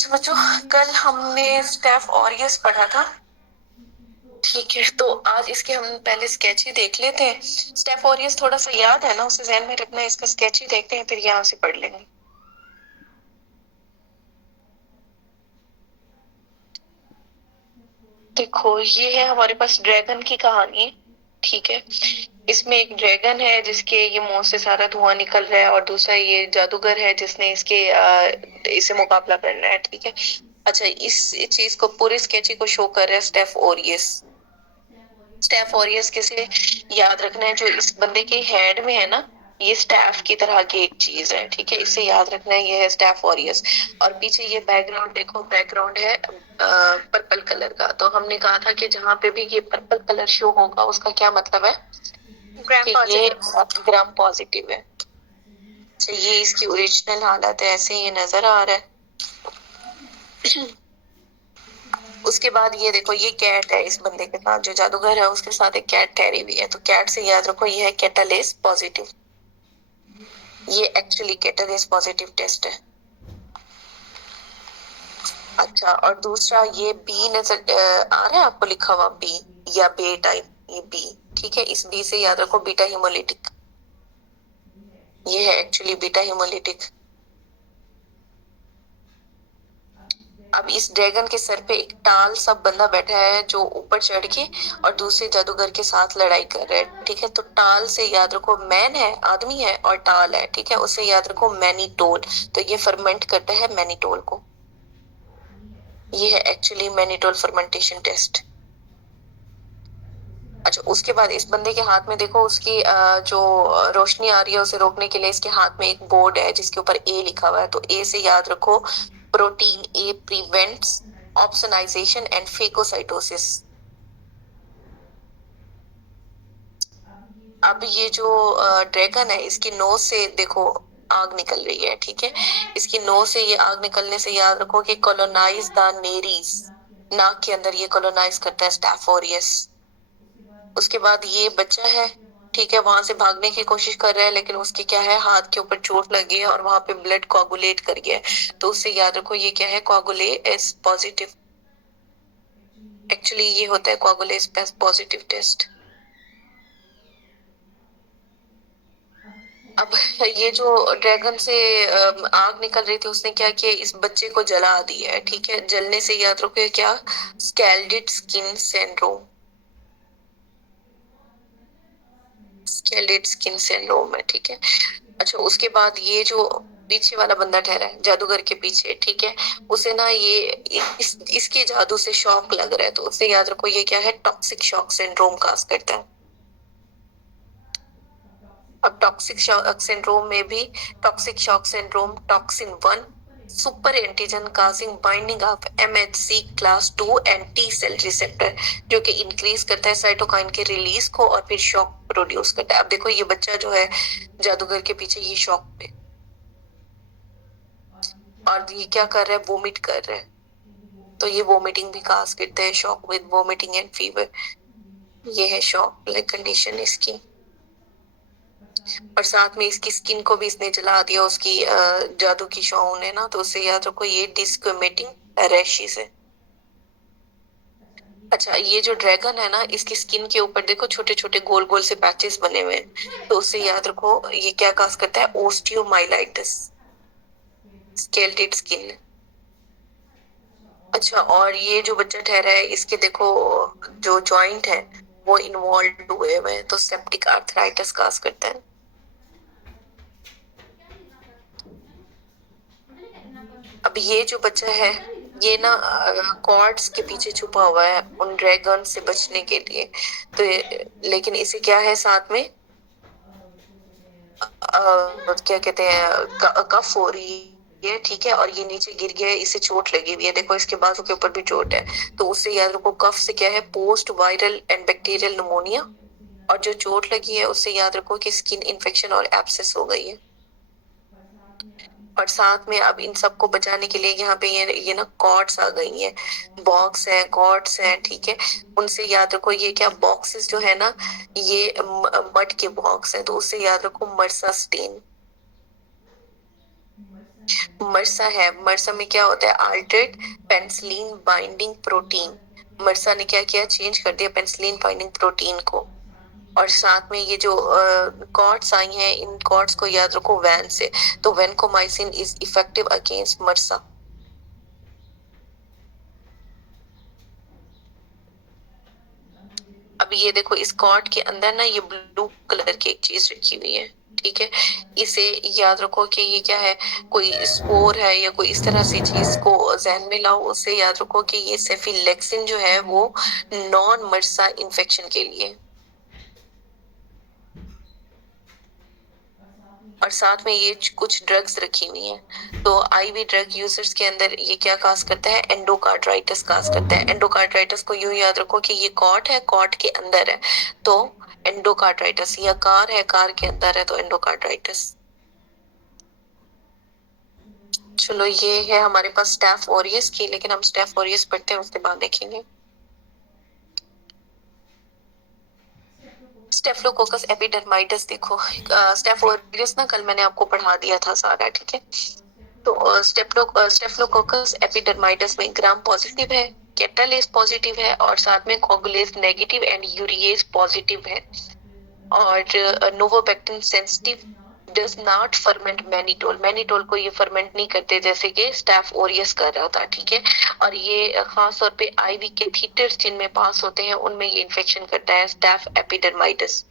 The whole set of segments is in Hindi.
अच्छा बच्चों, कल हमने स्टेफ ऑरियस पढ़ा था। ठीक है, तो आज इसके हम पहले स्केच ही देख लेते हैं। स्टेफ ऑरियस थोड़ा सा याद है ना, उसे ध्यान में रखना है। इसका स्केच ही देखते हैं, फिर यहाँ से पढ़ लेंगे। देखो, ये है हमारे पास ड्रैगन की कहानी। ठीक है, इसमें एक ड्रैगन है जिसके ये मुंह से सारा धुआं निकल रहा है, और दूसरा ये जादूगर है जिसने इसे मुकाबला करना है। ठीक है, अच्छा, इस चीज को, पूरे स्केच को शो कर रहा है स्टेफ ओरियस। स्टेफ ओरियस किसे याद रखना है? जो इस बंदे के हेड में है ना, ये स्टैफ की तरह की एक चीज है। ठीक है, इसे याद रखना है, ये है स्टेफ ओरियस। और पीछे ये बैकग्राउंड देखो, बैकग्राउंड है पर्पल कलर का। तो हमने कहा था कि जहां पे भी ये पर्पल कलर शो होगा उसका क्या मतलब है कि ये ग्राम पॉजिटिव है। अच्छा, ये इसकी ओरिजिनल हालत है, ऐसे ये नजर आ रहा है। उसके बाद ये देखो, ये कैट है इस बंदे के साथ, जो जादूगर है उसके साथ एक कैट ठहरी हुई है। तो कैट से याद रखो, ये है कैटलेस पॉजिटिव। ये एक्चुअली कैटलेस पॉजिटिव टेस्ट है। अच्छा, और दूसरा ये बी नजर आ रहा है आपको लिखा हुआ बी, या बे टाइप, ये बी। ठीक है, इस बी से याद रखो बीटा हिमोलिटिक। ये है एक्चुअली बीटा हिमोलिटिक। अब इस ड्रैगन के सर पे एक टाल सा बंदा बैठा है जो ऊपर चढ़ के और दूसरे जादूगर के साथ लड़ाई कर रहा है। ठीक है, तो टाल से याद रखो मैन है, आदमी है, और टाल है। ठीक है, उससे याद रखो मैनीटोल। तो ये फर्मेंट करता है मैनीटोल को। ये है एक्चुअली मैनीटोल फर्मेंटेशन टेस्ट। अच्छा, उसके बाद इस बंदे के हाथ में देखो, उसकी जो रोशनी आ रही है उसे रोकने के लिए इसके हाथ में एक बोर्ड है जिसके ऊपर ए लिखा हुआ है। तो ए से याद रखो protein A prevents opsonisation and phagocytosis. अब ये जो ड्रैगन है, इसकी नोज से देखो आग निकल रही है। ठीक है, इसकी नोज से ये आग निकलने से याद रखो कि कॉलोनाइज द नेरीज। नाक के अंदर ये कॉलोनाइज करता है स्टाफ ओरियस। उसके बाद ये बच्चा है, ठीक है, वहां से भागने की कोशिश कर रहा है, लेकिन उसके क्या है, हाथ के ऊपर चोट लगी है और वहां पे ब्लड कोगुलेट कर गया है। तो उससे याद रखो ये क्या है, कोगुलेट एस पॉजिटिव। एक्चुअली ये होता है कोगुलेट एस पॉजिटिव टेस्ट। अब ये जो ड्रैगन से आग निकल रही थी, उसने क्या किया, इस बच्चे को जला दिया है। ठीक है, जलने से याद रखो ये क्या, स्कैल्डेड स्किन सिंड्रोम। स्कैल्डेड स्किन सिंड्रोम है। ठीक है, अच्छा, उसके बाद ये जो पीछे वाला बंदा ठहरा है जादूगर के पीछे, ठीक है, उसे ना ये इसके जादू से शॉक लग रहा है। तो उसे याद रखो ये क्या है, टॉक्सिक शॉक सिंड्रोम काज करता है। अब टॉक्सिक शॉक सिंड्रोम में भी, toxic shock syndrome toxin 1 super antigen causing binding of MHC class 2 and T cell receptor, जो कि इंक्रीज करता है साइटोकाइन के रिलीज को और फिर शॉक प्रोड्यूस करता है। अब देखो, ये बच्चा जो है जादूगर के पीछे, ये शॉक पे, और ये क्या कर रहा है, वोमिट कर रहा है। तो ये वोमिटिंग भी काज करता है, shock with vomiting and fever. ये है शॉक लाइक कंडीशन इसकी। और साथ में इसकी स्किन को भी इसने जला दिया, उसकी जादू की शॉन है ना। तो उससे याद रखो ये डिस्क्रिमिनेटिंग रैशेस है। अच्छा, ये जो ड्रैगन है ना, इसकी स्किन के ऊपर देखो छोटे छोटे गोल गोल से पैचेस बने हुए हैं। तो उससे याद रखो ये क्या काज करता है, ओस्टियोमाइलाइटिस, स्केल्टेड स्किन। अच्छा, और ये जो बच्चा ठहरा है, इसके देखो जो जॉइंट है वो इन्वॉल्व हुए हुए हैं, तो सेप्टिक आर्थराइटिस काज करता है। अब ये जो बच्चा है, ये ना कॉर्ड्स के पीछे छुपा हुआ है उन ड्रैगन से बचने के लिए। तो लेकिन इसे क्या है, साथ में क्या कहते हैं, कफ हो रही है। ठीक है, और ये नीचे गिर गया है, इसे चोट लगी हुई है, देखो इसके बाजू के ऊपर भी चोट है। तो उससे याद रखो कफ से क्या है, post viral and bacterial pneumonia. और जो चोट लगी है उससे याद रखो कि स्किन इन्फेक्शन और एब्सेस हो गई है। और साथ में अब इन सबको बचाने के लिए यहाँ पे ये ना कॉर्ड्स आ गई हैं, बॉक्स है, कॉर्ड्स हैं। ठीक है, उनसे याद रखो ये क्या, बॉक्सेस जो है ना, ये मड के बॉक्स हैं। तो उससे याद रखो मरसा स्टेन। मरसा है, मरसा में क्या होता है, अल्टर्ड पेनिसिलिन बाइंडिंग प्रोटीन। मरसा ने क्या किया, चेंज कर दिया पेनिसिलिन बाइंडिंग प्रोटीन को। और साथ में ये जो कॉर्ड्स आई हैं, इन कॉर्ड्स को याद रखो वैन से, तो वैनकोमाइसिन इज इफेक्टिव अगेंस्ट मरसा। अब ये देखो इस कॉर्ड के अंदर ना ये ब्लू कलर की एक चीज रखी हुई है, ठीक है। इसे याद रखो कि ये क्या है, कोई स्पोर है या कोई इस तरह से चीज को जहन में लाओ, उससे याद रखो कि ये सेफिलेक्सिन जो है वो नॉन मर्सा इन्फेक्शन के लिए। और साथ में ये कुछ ड्रग्स रखी हुई हैं। तो आईवी ड्रग यूजर्स के अंदर ये क्या काज करता है, एंडोकार्डाइटिस काज करता है। एंडोकार्डाइटिस को यूं याद रखो कि ये कॉर्ड है, कॉर्ड के अंदर है तो एंडोकार्डाइटिस, या कार है, कार के अंदर है तो एंडोकार्डाइटिस। चलो ये है हमारे पास स्टाफ ओरियस की, लेकिन हम स्टाफ ओरियस पढ़ते हैं उसके बाद देखेंगे। स्टेफलोकोकस एपिडर्माइटिस देखो, स्टाफ ओरियस ना कल मैंने आपको पढ़ा दिया था सारा, ठीक है। तो स्टेफलोकोकस एपिडर्माइटिस में ग्राम पॉजिटिव है, कैटालेस पॉजिटिव है और साथ में coagulase negative and urease positive है। और novobiocin sensitive does not ferment mannitol, mannitol को ये फर्मेंट नहीं करते जैसे कि स्टाफ ओरियस कर रहा था, ठीक है। और ये खास तौर पे आईवी कैथीटर्स जिनमें पास होते हैं उनमें ये इन्फेक्शन करता है स्टाफ एपिडर्माइटिस।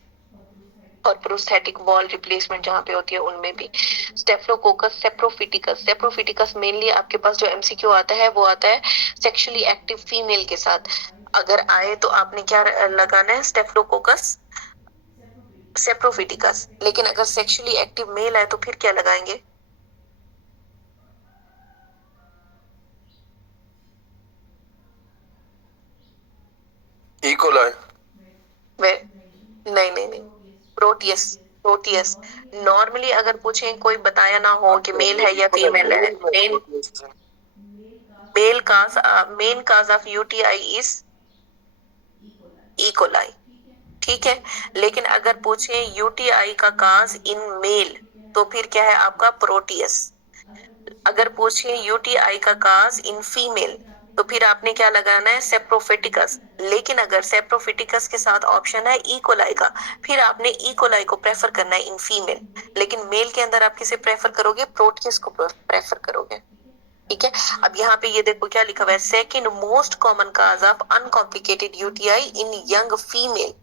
और प्रोस्थेटिक वॉल रिप्लेसमेंट जहाँ पे होती है उनमें भी। स्टेफलोकोकस सेप्रोफिटिकस, सेप्रोफिटिकस मेनली आपके पास जो एमसीक्यू आता है वो आता है सेक्सुअली एक्टिव फीमेल के साथ। अगर आए तो आपने क्या लगाना है, स्टेफलोकोकस सेप्रोफिटिकस। लेकिन अगर सेक्सुअली एक्टिव मेल है तो फिर क्या लगाएंगे, इकोलाई। वे नहीं नहीं नहीं, प्रोटियस, प्रोटियस। नॉर्मली अगर पूछें कोई बताया ना हो कि मेल है या फीमेल है, male cause, main cause of UTI is E coli, ठीक है। लेकिन अगर पूछे यूटीआई का काज इन मेल तो फिर क्या है आपका, प्रोटियस। अगर पूछे यूटीआई का काज इन फीमेल तो फिर आपने क्या लगाना है, सेप्रोफिटिकस। लेकिन अगर सेप्रोफिटिकस के साथ ऑप्शन है इकोलाई का, फिर आपने इकोलाई को प्रेफर करना है इन फीमेल। लेकिन मेल के अंदर आप किसे प्रेफर करोगे, प्रोटियस को प्रेफर करोगे, ठीक है। अब यहाँ पे ये देखो क्या लिखा हुआ है, second most common cause of uncomplicated UTI in young female.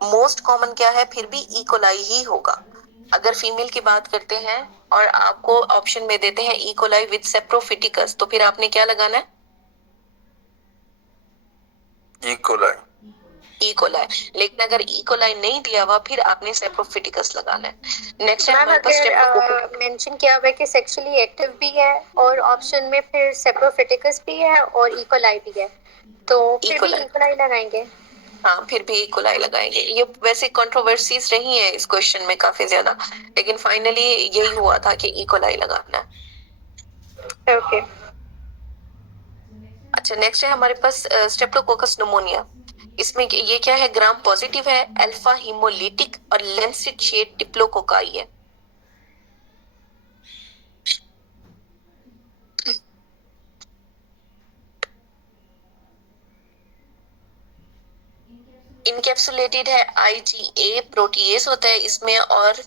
Most common क्या है, फिर भी इकोलाई ही होगा। अगर फीमेल की बात करते हैं और आपको ऑप्शन में देते हैं इकोलाई विद सेप्रोफिटिकस तो फिर आपने क्या लगाना है, इकोलाई, इकोलाई। लेकिन अगर इकोलाई नहीं दिया हुआ फिर आपने सेप्रोफिटिकस लगाना है। नेक्स्ट है हमारे पास अगर मेंशन किया हुआ है कि सेक्सुअली एक्टिव भी है और ऑप्शन में फिर सेप्रोफिटिकस भी है और इकोलाई भी है, तो फिर भी इकोलाई लगाएंगे। हाँ फिर भी इकोलाई लगाएंगे। ये वैसे कंट्रोवर्सीज रही है इस क्वेश्चन में काफी ज्यादा, लेकिन फाइनली यही हुआ था कि इकोलाई लगाना है। ओके। अच्छा नेक्स्ट है हमारे पास स्ट्रेप्टोकोकस निमोनिया। इसमें ये क्या है, ग्राम पॉजिटिव है, अल्फा हीमोलिटिक और लेंसिड शेड डिप्लोकोकाई है। इनकैप्सुलेटेड है, आईजीए प्रोटीएस होता है इसमें, और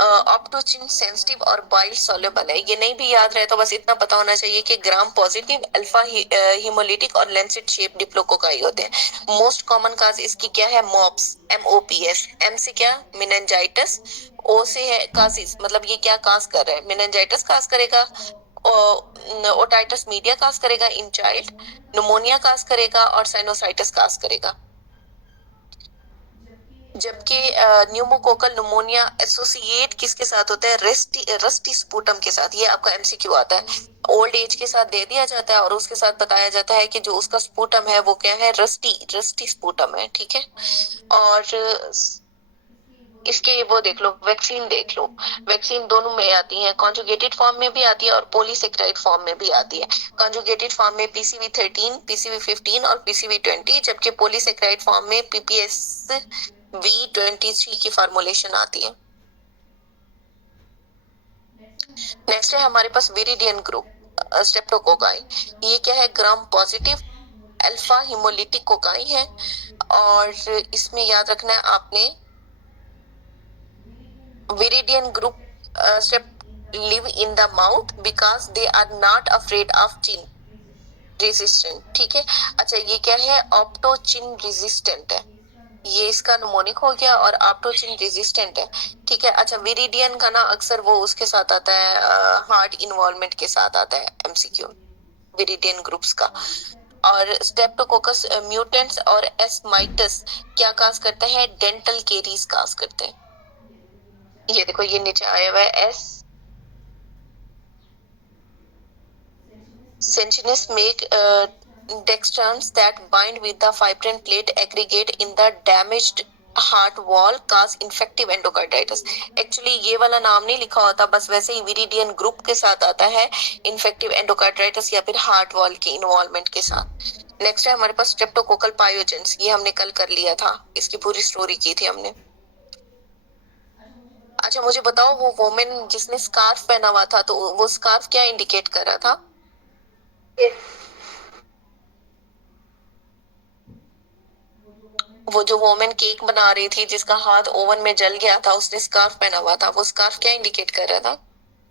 ऑप्टोचिन सेंसिटिव और बाइल सॉल्युबल है। ये नहीं भी याद रहे तो बस इतना पता होना चाहिए कि ग्राम पॉजिटिव, अल्फा हीमोलिटिक और लेंसिड शेप डिप्लोकोकाई होते हैं। मोस्ट कॉमन काज इसकी क्या है, मॉप्स, एमओपीएस। एम से क्या, मेनिंजाइटिस। ओ से है कासिस, मतलब ये क्या काज कर रहा है, मेनिंजाइटिस काज करेगा, ओटाइटिस मीडिया काज करेगा इन चाइल्ड, निमोनिया काज करेगा और साइनोसाइटिस काज करेगा। जबकि न्यूमोकोकल निमोनिया एसोसिएट किसके साथ होता है, रस्टी स्पुटम के साथ। ये आपका एमसीक्यू आता है, ओल्ड एज के साथ दे दिया जाता है और उसके साथ बताया जाता है कि जो उसका स्पुटम है वो क्या है, रस्टी स्पुटम है, ठीक है। और इसके वो देख लो, वैक्सीन देख लो, वैक्सीन दोनों में आती है, कॉन्जुगेटेड फॉर्म में भी आती है और पॉलीसेक्राइड फॉर्म में भी आती है। कॉन्जुगेटेड फॉर्म में पीसीवी 13, पीसीवी 15 और पीसीवी 20, जबकि पॉलीसेक्राइड फॉर्म में पीपीएस V23 की फॉर्मुलेशन आती है। नेक्स्ट है हमारे पास विरिडियन ग्रुप स्ट्रेप्टोकोकाई। ये क्या है? Gram positive alpha haemolytic cocci है, और इसमें याद रखना है आपने viridans group strep live in the mouth because they are not afraid of chin resistant. ठीक है। अच्छा ये क्या है? ऑप्टोचिन रेजिस्टेंट है, ये इसका निमोनिक हो गया, और ऑप्टोचिन रेजिस्टेंट है। ठीक है। अच्छा विरिडियन का ना अक्सर वो उसके साथ आता है, हार्ट इन्वॉल्वमेंट के साथ आता है एमसीक्यू विरिडियन ग्रुप्स का। और स्टेप्टोकोकस म्यूटेंट्स और एस्माइटस क्या काज करता है? डेंटल केरीज काज करते हैं। ये देखो ये नीचे आया हुआ है S Sentinels make dextrans that bind with the fibrin plate aggregate in the damaged heart wall cause infective endocarditis. Actually ये वाला नाम नहीं लिखा होता, बस वैसे ही विरिडियन ग्रुप के साथ आता है इन्फेक्टिव एंडोकार्डाइटिस या फिर हार्ट वॉल की इन्वॉल्वमेंट के साथ। नेक्स्ट है हमारे पास स्ट्रेप्टोकोकल पायोजेंस, ये हमने कल कर लिया था, इसकी पूरी स्टोरी की थी हमने। अच्छा मुझे बताओ वो वोमेन जिसने स्कार्फ पहना हुआ था, तो वो स्कार्फ क्या इंडिकेट कर रहा था? वो जो वोमेन केक बना रही थी जिसका हाथ ओवन में जल गया था, उसने स्कार्फ पहना हुआ था, वो स्कार्फ क्या इंडिकेट कर रहा था?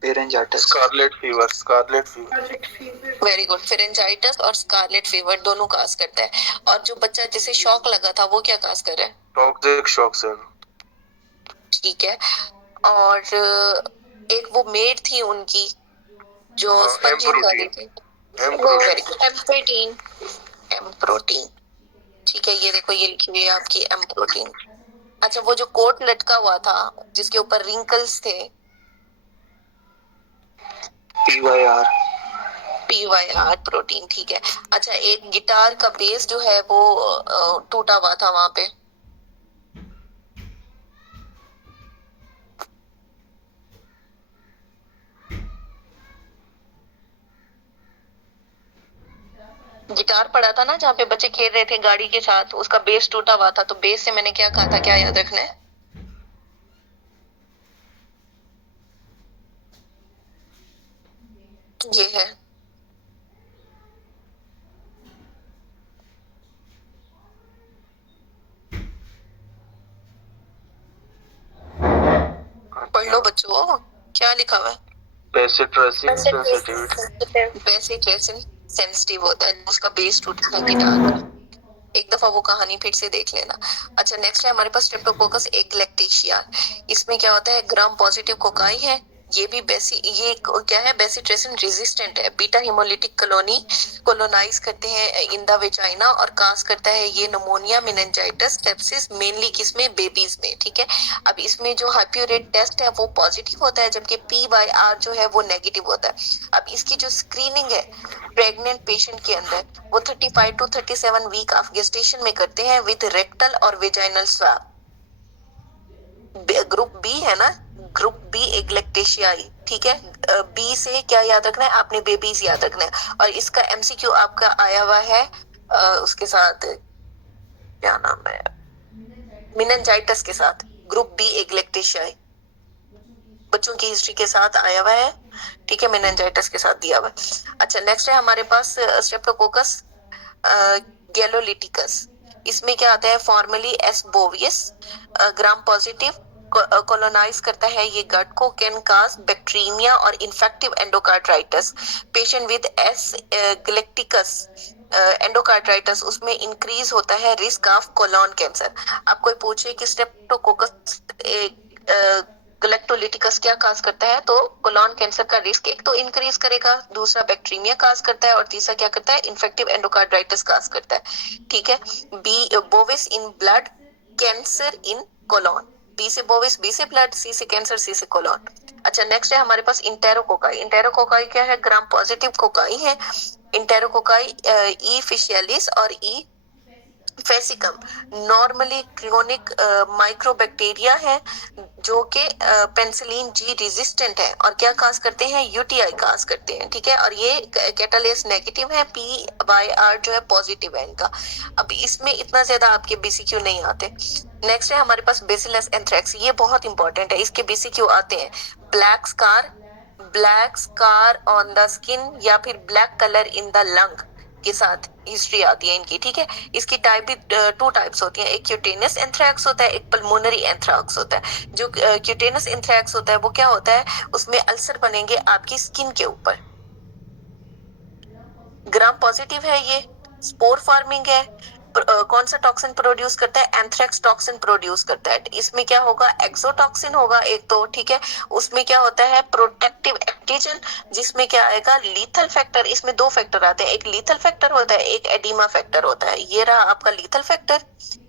Pharyngitis, scarlet fever, scarlet fever. Very good. Pharyngitis और स्कारलेट फीवर दोनों काज करता है। और जो बच्चा जिसे शॉक लगा था वो क्या काज कर रहा है? Toxic shock sir. ठीक है। और एक वो मेड थी उनकी जो स्पंजिंग कर रही थी, एम्प्रोटीन। एम्प्रोटीन। ठीक है। ये देखो ये लिखी हुई है आपकी एम प्रोटीन। अच्छा वो जो कोट लटका हुआ था जिसके ऊपर रिंकल्स थे, पीवाईआर। पीवाईआर प्रोटीन। ठीक है। अच्छा एक गिटार का बेस जो है वो टूटा हुआ था वहां पे, गिटार पड़ा था ना जहाँ पे बच्चे खेल रहे थे गाड़ी के साथ, उसका बेस टूटा हुआ था। तो बेस से मैंने क्या कहा था, क्या याद रखना है? ये है पढ़ लो बच्चों, क्या लिखा हुआ है? Basic dressing sensitivity. Basic dressing sensitive होता है, उसका बेस टूटा था गिटार का। एक दफा वो कहानी फिर से देख लेना। अच्छा नेक्स्ट है हमारे पास स्ट्रेप्टोकोकस एग्लैक्टेशिया। इसमें क्या होता है? ग्राम पॉजिटिव कोकाई है, ये भी ये क्या है? बेसिट्रेसिन रेजिस्टेंट है। बीटा हिमोलिटिक कॉलोनी कोलोनाइज करते हैं इन द वेजाइना और काज करता है ये निमोनिया, मेनिंजाइटिस, सेप्सिस, मेनली किसमें? बेबीज में। ठीक है। अब इसमें जो हाइप्यूरेट टेस्ट है वो पॉजिटिव होता है, जबकि पीवाईआर जो है वो नेगेटिव होता है। अब इसकी जो स्क्रीनिंग है प्रेग्नेंट पेशेंट के अंदर वो 35 टू 37 वीक ऑफ गेस्टेशन में करते हैं विद रेक्टल और वेजाइनल स्वैब। ग्रुप बी है ना, ग्रुप बी एग्लैक्टेशियाई। ठीक है। बी से क्या याद रखना है आपने? बेबीज याद रखना है। और इसका एमसीक्यू आपका आया हुआ है उसके साथ, क्या नाम है, मेनिंजाइटिस के साथ। ग्रुप बी एग्लैक्टेशियाई बच्चों की हिस्ट्री के साथ आया हुआ है। ठीक है। मेनिंजाइटिस के साथ दिया हुआ है। अच्छा नेक्स्ट है हमारे पास स्ट्रेप्टोकोकस गैलोलिटिकस। इसमें क्या आता है? Formerly S bovis, gram positive colonise करता है ये गट को, कैन काज बैक्टीरिया और infective endocarditis. Patient with S gallolyticus endocarditis उसमें इंक्रीज होता है रिस्क ऑफ कोलोन कैंसर। आप कोई पूछे कि स्ट्रेप्टोकोकस गैलेक्टोलिटिकस क्या काज करता है, तो कोलोन कैंसर का रिस्क एक तो इंक्रीज करेगा, दूसरा बैक्टीरिया काज करता है, और तीसरा क्या करता है? इन्फेक्टिव एंडोकार्डाइटिस काज करता है। ठीक है। B bovis in blood, cancer in colon. B से बोविस, बी से ब्लड, सी से कैंसर, सी से कोलोन। अच्छा नेक्स्ट है हमारे पास इंटेरोकोकाई। इंटेरोकोकाई क्या है? ग्राम पॉजिटिव कोकाई है। इंटेरोकोकाई ई फिशियलिस और ई फेसिकम नॉर्मली क्रोनिक माइक्रोबैक्टीरिया है जो कि पेनिसिलिन जी रेजिस्टेंट है, और क्या काज करते हैं? यूटीआई काज करते हैं। ठीक है। और ये कैटालेस नेगेटिव है, पीवाईआर जो है पॉजिटिव है इनका। अब इसमें इतना ज्यादा आपके बीसीक्यू नहीं आते। नेक्स्ट है हमारे पास बेसिलस एंथ्रेक्स, ये बहुत इंपॉर्टेंट है, इसके बीसीक्यू आते हैं। Black scar, black scar on the skin या फिर black colour in the lung के साथ हिस्ट्री आती है इनकी, ठीक है। इसकी टाइप भी टू टाइप्स होती है, एक क्यूटेनियस एंथ्रैक्स होता है, एक पल्मोनरी एंथ्रैक्स होता है। जो क्यूटेनियस एंथ्रैक्स होता है वो क्या होता है, उसमें अल्सर बनेंगे आपकी स्किन के ऊपर। ग्राम पॉजिटिव है ये, स्पोर फार्मिंग है। कौन सा टॉक्सिन प्रोड्यूस करता है, एंथ्रेक्स टॉक्सिन प्रोड्यूस करता है। इसमें क्या होगा, एक्सोटॉक्सिन होगा एक तो, ठीक है। उसमें क्या होता है, प्रोटेक्टिव एंटीजन, जिसमें क्या आएगा, लीथल फैक्टर। इसमें दो फैक्टर आते हैं, एक लीथल फैक्टर होता है, एक एडिमा फैक्टर होता है। ये रहा आपका लीथल फैक्टर,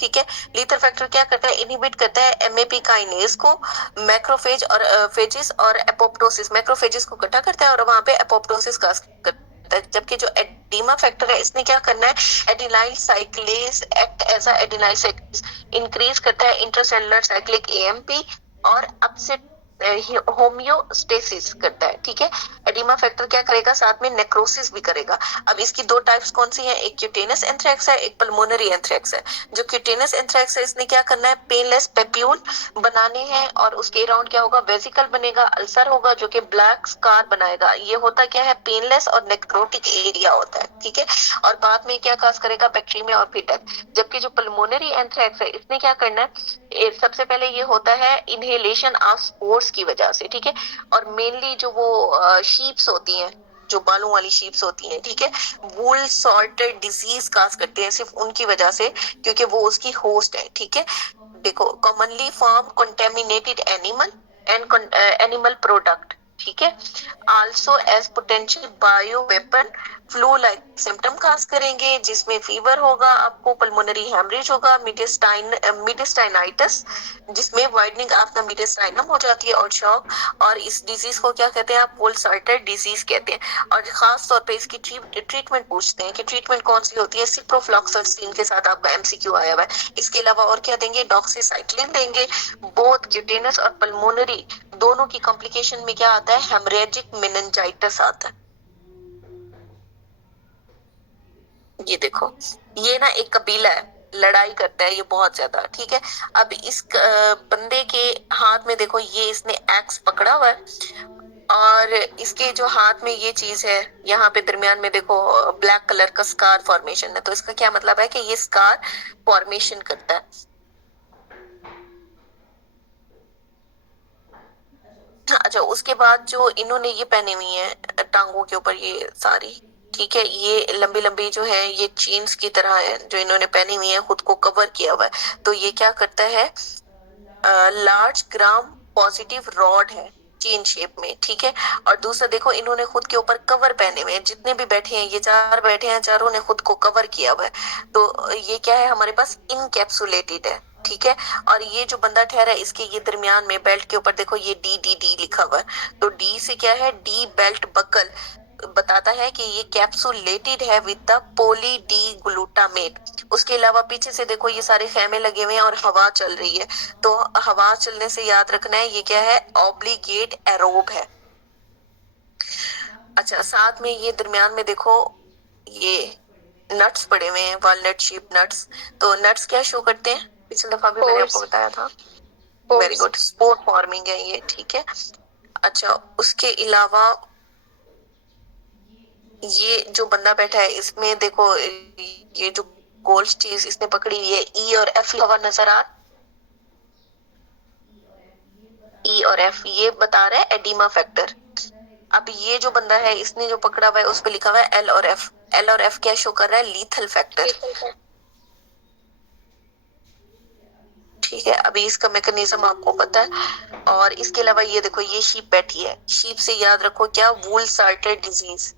ठीक है। लीथल फैक्टर क्या करता है, इनहिबिट करता है एमएपी काइनेज को, मैक्रोफेज और फेजिस और एपोप्टोसिस, मैक्रोफेजिस को इकट्ठा करता है और वहां पे एपोप्टोसिस का करता है। जबकि जो एडिमा फैक्टर है इसने क्या करना है, adenyl cyclase act as a adenyl cyclase, increase करता है इंट्रासेलुलर साइक्लिक एएमपी और अपसेट होम्योस्टेसिस करता है, ठीक है। एडिमा फैक्टर क्या करेगा, साथ में नेक्रोसिस भी करेगा। अब इसकी दो टाइप्स कौन सी है, एक क्यूटेनस एंथ्रैक्स है, एक पल्मोनरी एंथ्रैक्स है। जो क्यूटेनस एंथ्रैक्स है इसने क्या करना है, पेनलेस पेप्यूल बनाने हैं और उसके अराउंड क्या होगा, वेसिकल बनेगा, अल्सर होगा जो कि ब्लैक स्कार बनाएगा। ये होता क्या है, पेनलेस और नेक्रोटिक एरिया होता है, ठीक है। और बाद में क्या काज करेगा, बैक्टीरिया और फिर डेथ। जबकि जो पल्मोनरी एंथ्रैक्स है इसने क्या करना है, सबसे पहले ये होता है इनहेलेशन ऑफ स्पोर्स की वजह से, ठीक है। और मेनली जो वो शीप्स होती हैं, जो बालों वाली शीप्स होती हैं, ठीक है, वूल सॉल्टेड डिजीज काज करते हैं सिर्फ उनकी वजह से, क्योंकि वो उसकी होस्ट है, ठीक है। देखो, commonly form contaminated animal and animal product, ठीक है। Also as potential bio weapon, flu like symptom cause करेंगे, जिसमें फीवर होगा आपको, पल्मोनरी हेमरेज होगा, मिडिस्टाइनाइटिस, जिसमें वाइडनिंग ऑफ द मिडिस्टाइनम हो जाती है, और शॉक। और इस डिजीज को क्या कहते हैं आप, वोल्सार्टर डिजीज कहते हैं। और खास तौर पे इसकी ट्रीटमेंट पूछते हैं कि ट्रीटमेंट कौन सी होती है, सिप्रोफ्लॉक्सासिन के साथ आपका एमसीक्यू आया हुआ है। इसके अलावा और क्या देंगे, डॉक्सीसाइक्लिन देंगे। बोथ क्यूटेनस और पल्मोनरी दोनों की कॉम्प्लिकेशन में क्या आता है, हेमरेजिक मेनिंजाइटिस आता है। ये देखो, ये ना एक कबीला है, लड़ाई करता है ये बहुत ज्यादा, ठीक है। अब इस बंदे के हाथ में देखो, ये इसने एक्स पकड़ा हुआ है और इसके जो हाथ में ये चीज है, यहाँ पे दरमियान में देखो ब्लैक कलर का स्कार फॉर्मेशन है। तो इसका क्या मतलब है कि ये स्कार फॉर्मेशन करता है। अच्छा, उसके बाद जो इन्होंने ये पहनी हुई है टांगों के ऊपर ये सारी, ठीक है, ये लंबी लंबी जो है ये चेन्स की तरह है जो इन्होंने पहनी हुई है, खुद को कवर किया हुआ है। तो ये क्या करता है, लार्ज ग्राम पॉजिटिव रॉड है चेन शेप में, ठीक है। और दूसरा देखो, इन्होंने खुद के ऊपर कवर पहने हुए हैं, जितने भी बैठे हैं ये चार बैठे हैं, चारों ने खुद को कवर किया हुआ है। तो ये क्या है, हमारे पास इनकैप्सुलेटेड है, ठीक है। और ये जो बंदा ठहरा है इसके ये दरमियान में बेल्ट के ऊपर देखो ये डी डी डी लिखा हुआ है। तो डी से क्या है, डी बेल्ट बकल बताता है कि ये कैप्सुलेटेड है with the poly D glutamate. उसके अलावा पीछे से देखो ये सारे खेमे लगे हुए हैं और हवा चल रही है। तो हवा चलने से याद रखना है ये क्या है, ऑब्लिगेट एरोब है। अच्छा, साथ में ये दरमियान में देखो ये नट्स पड़े हुए हैं, वॉलनट शेप नट्स। तो नट्स क्या शो करते हैं, पिछली दफा भी मैंने आपको बताया था। वेरी गुड, स्पोर फॉर्मिंग है ये, ठीक है। अच्छा, उसके अलावा ये जो बंदा बैठा है इसमें देखो ये जो गोल्ड चीज इसने पकड़ी हुई है, ई और एफ हवा नजर आ, ई और एफ ये बता रहा है एडिमा फैक्टर। अब ये जो बंदा है इसने जो पकड़ा हुआ है उस पे लिखा हुआ है एल और एफ। एल और एफ क्या शो कर रहा है, लीथल फैक्टर, ठीक है। अभी इसका मैकेनिज्म आपको पता है। और इसके अलावा ये देखो ये शीप बैठी है, शीप से याद रखो क्या, वूल साल्टर डिजीज,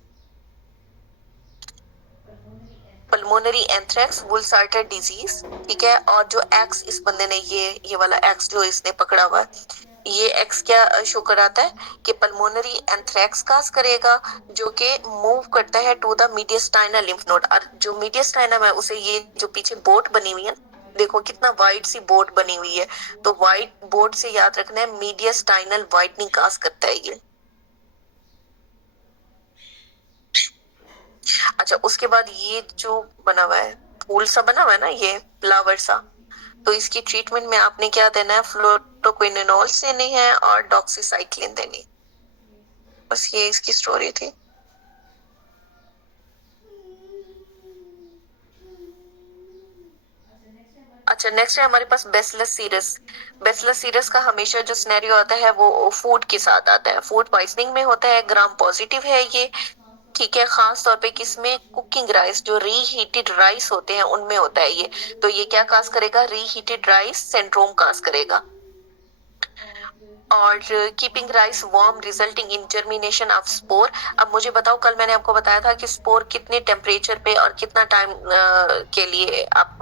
पल्मोनरी एंथ्रेक्स, वुल साल्टर डिजीज, ठीक है। और जो एक्स इस बंदे ने ये वाला एक्स जो इसने पकड़ा हुआ है, ये एक्स क्या शो कराता है कि पल्मोनरी एंथ्रेक्स काज करेगा, जो कि मूव करता है टू द मीडियस्टाइनल लिम्फ नोड। और जो मीडियस्टाइनम है उसे ये जो पीछे बोट बनी हुई है, देखो कितना वाइड सी बोट बनी हुई है। तो वाइड बोट से याद रखना है मीडियस्टाइनल वाइडनिंग काज करता है ये। अच्छा, उसके बाद ये जो बना हुआ है, फूल सा बना हुआ है ना, ये फ्लावर सा, तो इसकी ट्रीटमेंट में आपने क्या देना है, फ्लोटोक्विनोल देनी है और डॉक्सीसाइक्लिन देनी। बस ये इसकी स्टोरी थी। अच्छा, नेक्स्ट है हमारे पास बेसिलस सीरस। बेसिलस सीरस का हमेशा जो सिनेरियो आता है वो फूड के साथ आता है, फूड पॉइजनिंग में होता है, ग्राम पॉजिटिव है ये। ठीक है, खास तौर पे किसमें, कुकिंग राइस, जो रीहीटेड राइस होते हैं उनमें होता है ये। तो ये क्या काज करेगा, रीहीटेड राइस सिंड्रोम काज करेगा। और keeping rice warm resulting in germination of spore. अब मुझे बताओ, कल मैंने आपको बताया था कि स्पोर कितने टेम्परेचर पे और कितना टाइम के लिए आप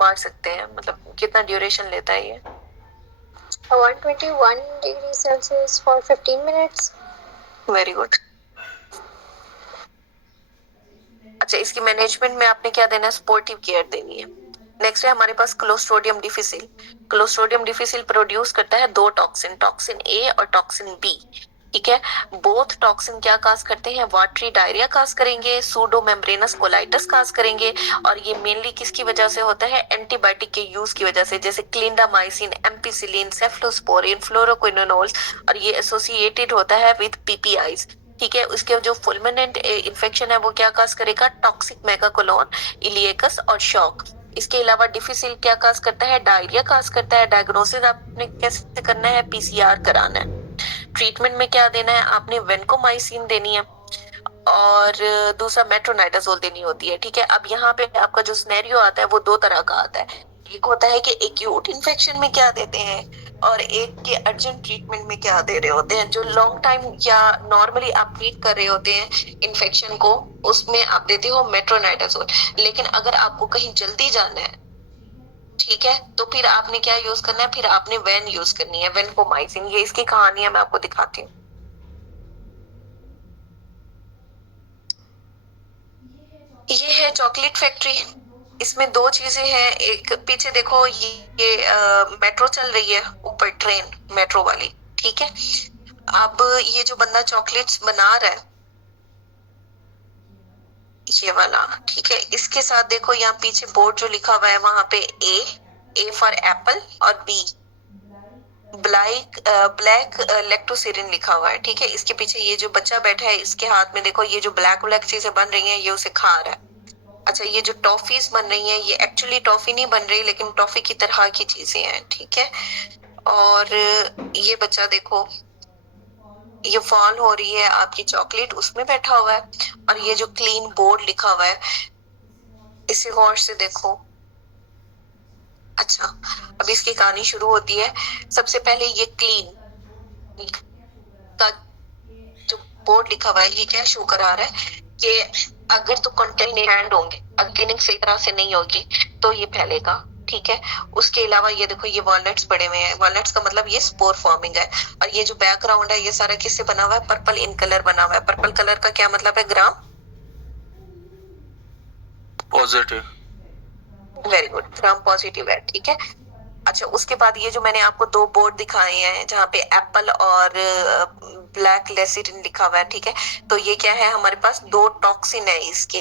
बांट सकते हैं, मतलब कितना ड्यूरेशन लेता है ये? 121 degree Celsius for 15 minutes. Very good. अच्छा, इसकी मैनेजमेंट में आपने क्या देना है, सपोर्टिव केयर देनी है। नेक्स्ट है हमारे पास Clostridium difficile. Clostridium difficile produce करता है दो टॉक्सिन, टॉक्सिन ए और टॉक्सिन बी। ठीक है, बोथ टॉक्सिन क्या काज करते हैं, वाटरी डायरिया काज करेंगे, सूडो मेम्ब्रेनस कोलाइटिस काज करेंगे। और ये मेनली किसकी वजह से होता है, एंटीबायोटिक के यूज की वजह से, जैसे क्लिंडामाइसिन, एम्पिसिलिन, सेफ्लोस्पोरिन, फ्लोरोक्विनोलोल। और ये एसोसिएटेड होता है विद पीपीआईज। ठीक है, उसके जो फुलमिनेंट इन्फेक्शन है वो क्या काज करेगा, टॉक्सिक मेगाकोलोन, इलियकस और शॉक। इसके अलावा डिफिसिल क्या काज करता है, डायरिया काज करता है। डायग्नोसिस आपने कैसे करना है, पीसीआर कराना है। ट्रीटमेंट में क्या देना है आपने, वेनकोमाइसिन देनी है और दूसरा मेट्रोनाइडाजोल देनी होती है। ठीक है, अब यहाँ पे आपका जो सिनेरियो आता है वो दो तरह का आता है। एक होता है कि एक्यूट इन्फेक्शन में क्या देते हैं, और एक के अर्जेंट ट्रीटमेंट में क्या दे रहे होते हैं। जो लॉन्ग टाइम या नॉर्मली आप ट्रीट कर रहे होते हैं इन्फेक्शन को, उसमें आप देते हो मेट्रोनाइडाजोल। लेकिन अगर आपको कहीं जल्दी जाना है, ठीक है, तो फिर आपने क्या यूज करना है, फिर आपने वेन यूज करनी है, वेनकोमाइसिन। ये इसकी कहानी है, मैं आपको दिखाती हूँ। ये है चॉकलेट फैक्ट्री। इसमें दो चीजें हैं, एक पीछे देखो, ये मेट्रो चल रही है, ऊपर ट्रेन मेट्रो वाली। ठीक है, अब ये जो बंदा चॉकलेट्स बना रहा है, ये वाला, ठीक है, इसके साथ देखो यहाँ पीछे बोर्ड जो लिखा हुआ है वहां पे ए फॉर एप्पल और बी ब्लैक लेक्टोसिरिन लिखा हुआ है। ठीक है, इसके पीछे ये जो बच्चा बैठा है, इसके हाथ में देखो ये जो ब्लैक ब्लैक चीजें बन रही हैं, ये उसे खा रहा है। अच्छा, ये जो टॉफीज बन रही हैं, ये एक्चुअली टॉफी नहीं बन रही, लेकिन टॉफी की तरह की चीजें हैं। ठीक है, और ये बच्चा देखो, ये फॉल हो रही है आपकी चॉकलेट, उसमें बैठा हुआ है। और ये जो क्लीन बोर्ड लिखा हुआ है, इसे गौर से देखो। अच्छा, अब इसकी कहानी शुरू होती है। सबसे पहले ये क्लीन का जो बोर्ड लिखा हुआ है, ये क्या शो करा रहा है कि अगर तो कंटेनर हैंड होंगे, अगर क्लीनिंग सही तरह से नहीं होगी तो ये फैलेगा। ठीक है, उसके अलावा ये देखो, ये वॉलनट्स पड़े हुए हैं। वॉलनट्स का मतलब ये स्पोर फॉर्मिंग है। और ये जो बैकग्राउंड है, ये सारा किससे बना हुआ है, पर्पल इन कलर बना हुआ है। पर्पल कलर का क्या मतलब है, ग्राम पॉजिटिव। वेरी गुड, ग्राम पॉजिटिव है। ठीक है, अच्छा, उसके बाद ये जो मैंने आपको दो बोर्ड दिखाए हैं जहाँ पे एप्पल और ब्लैक लेसिटिन लिखा हुआ है, ठीक है, तो ये क्या है, हमारे पास दो टॉक्सिन है इसके,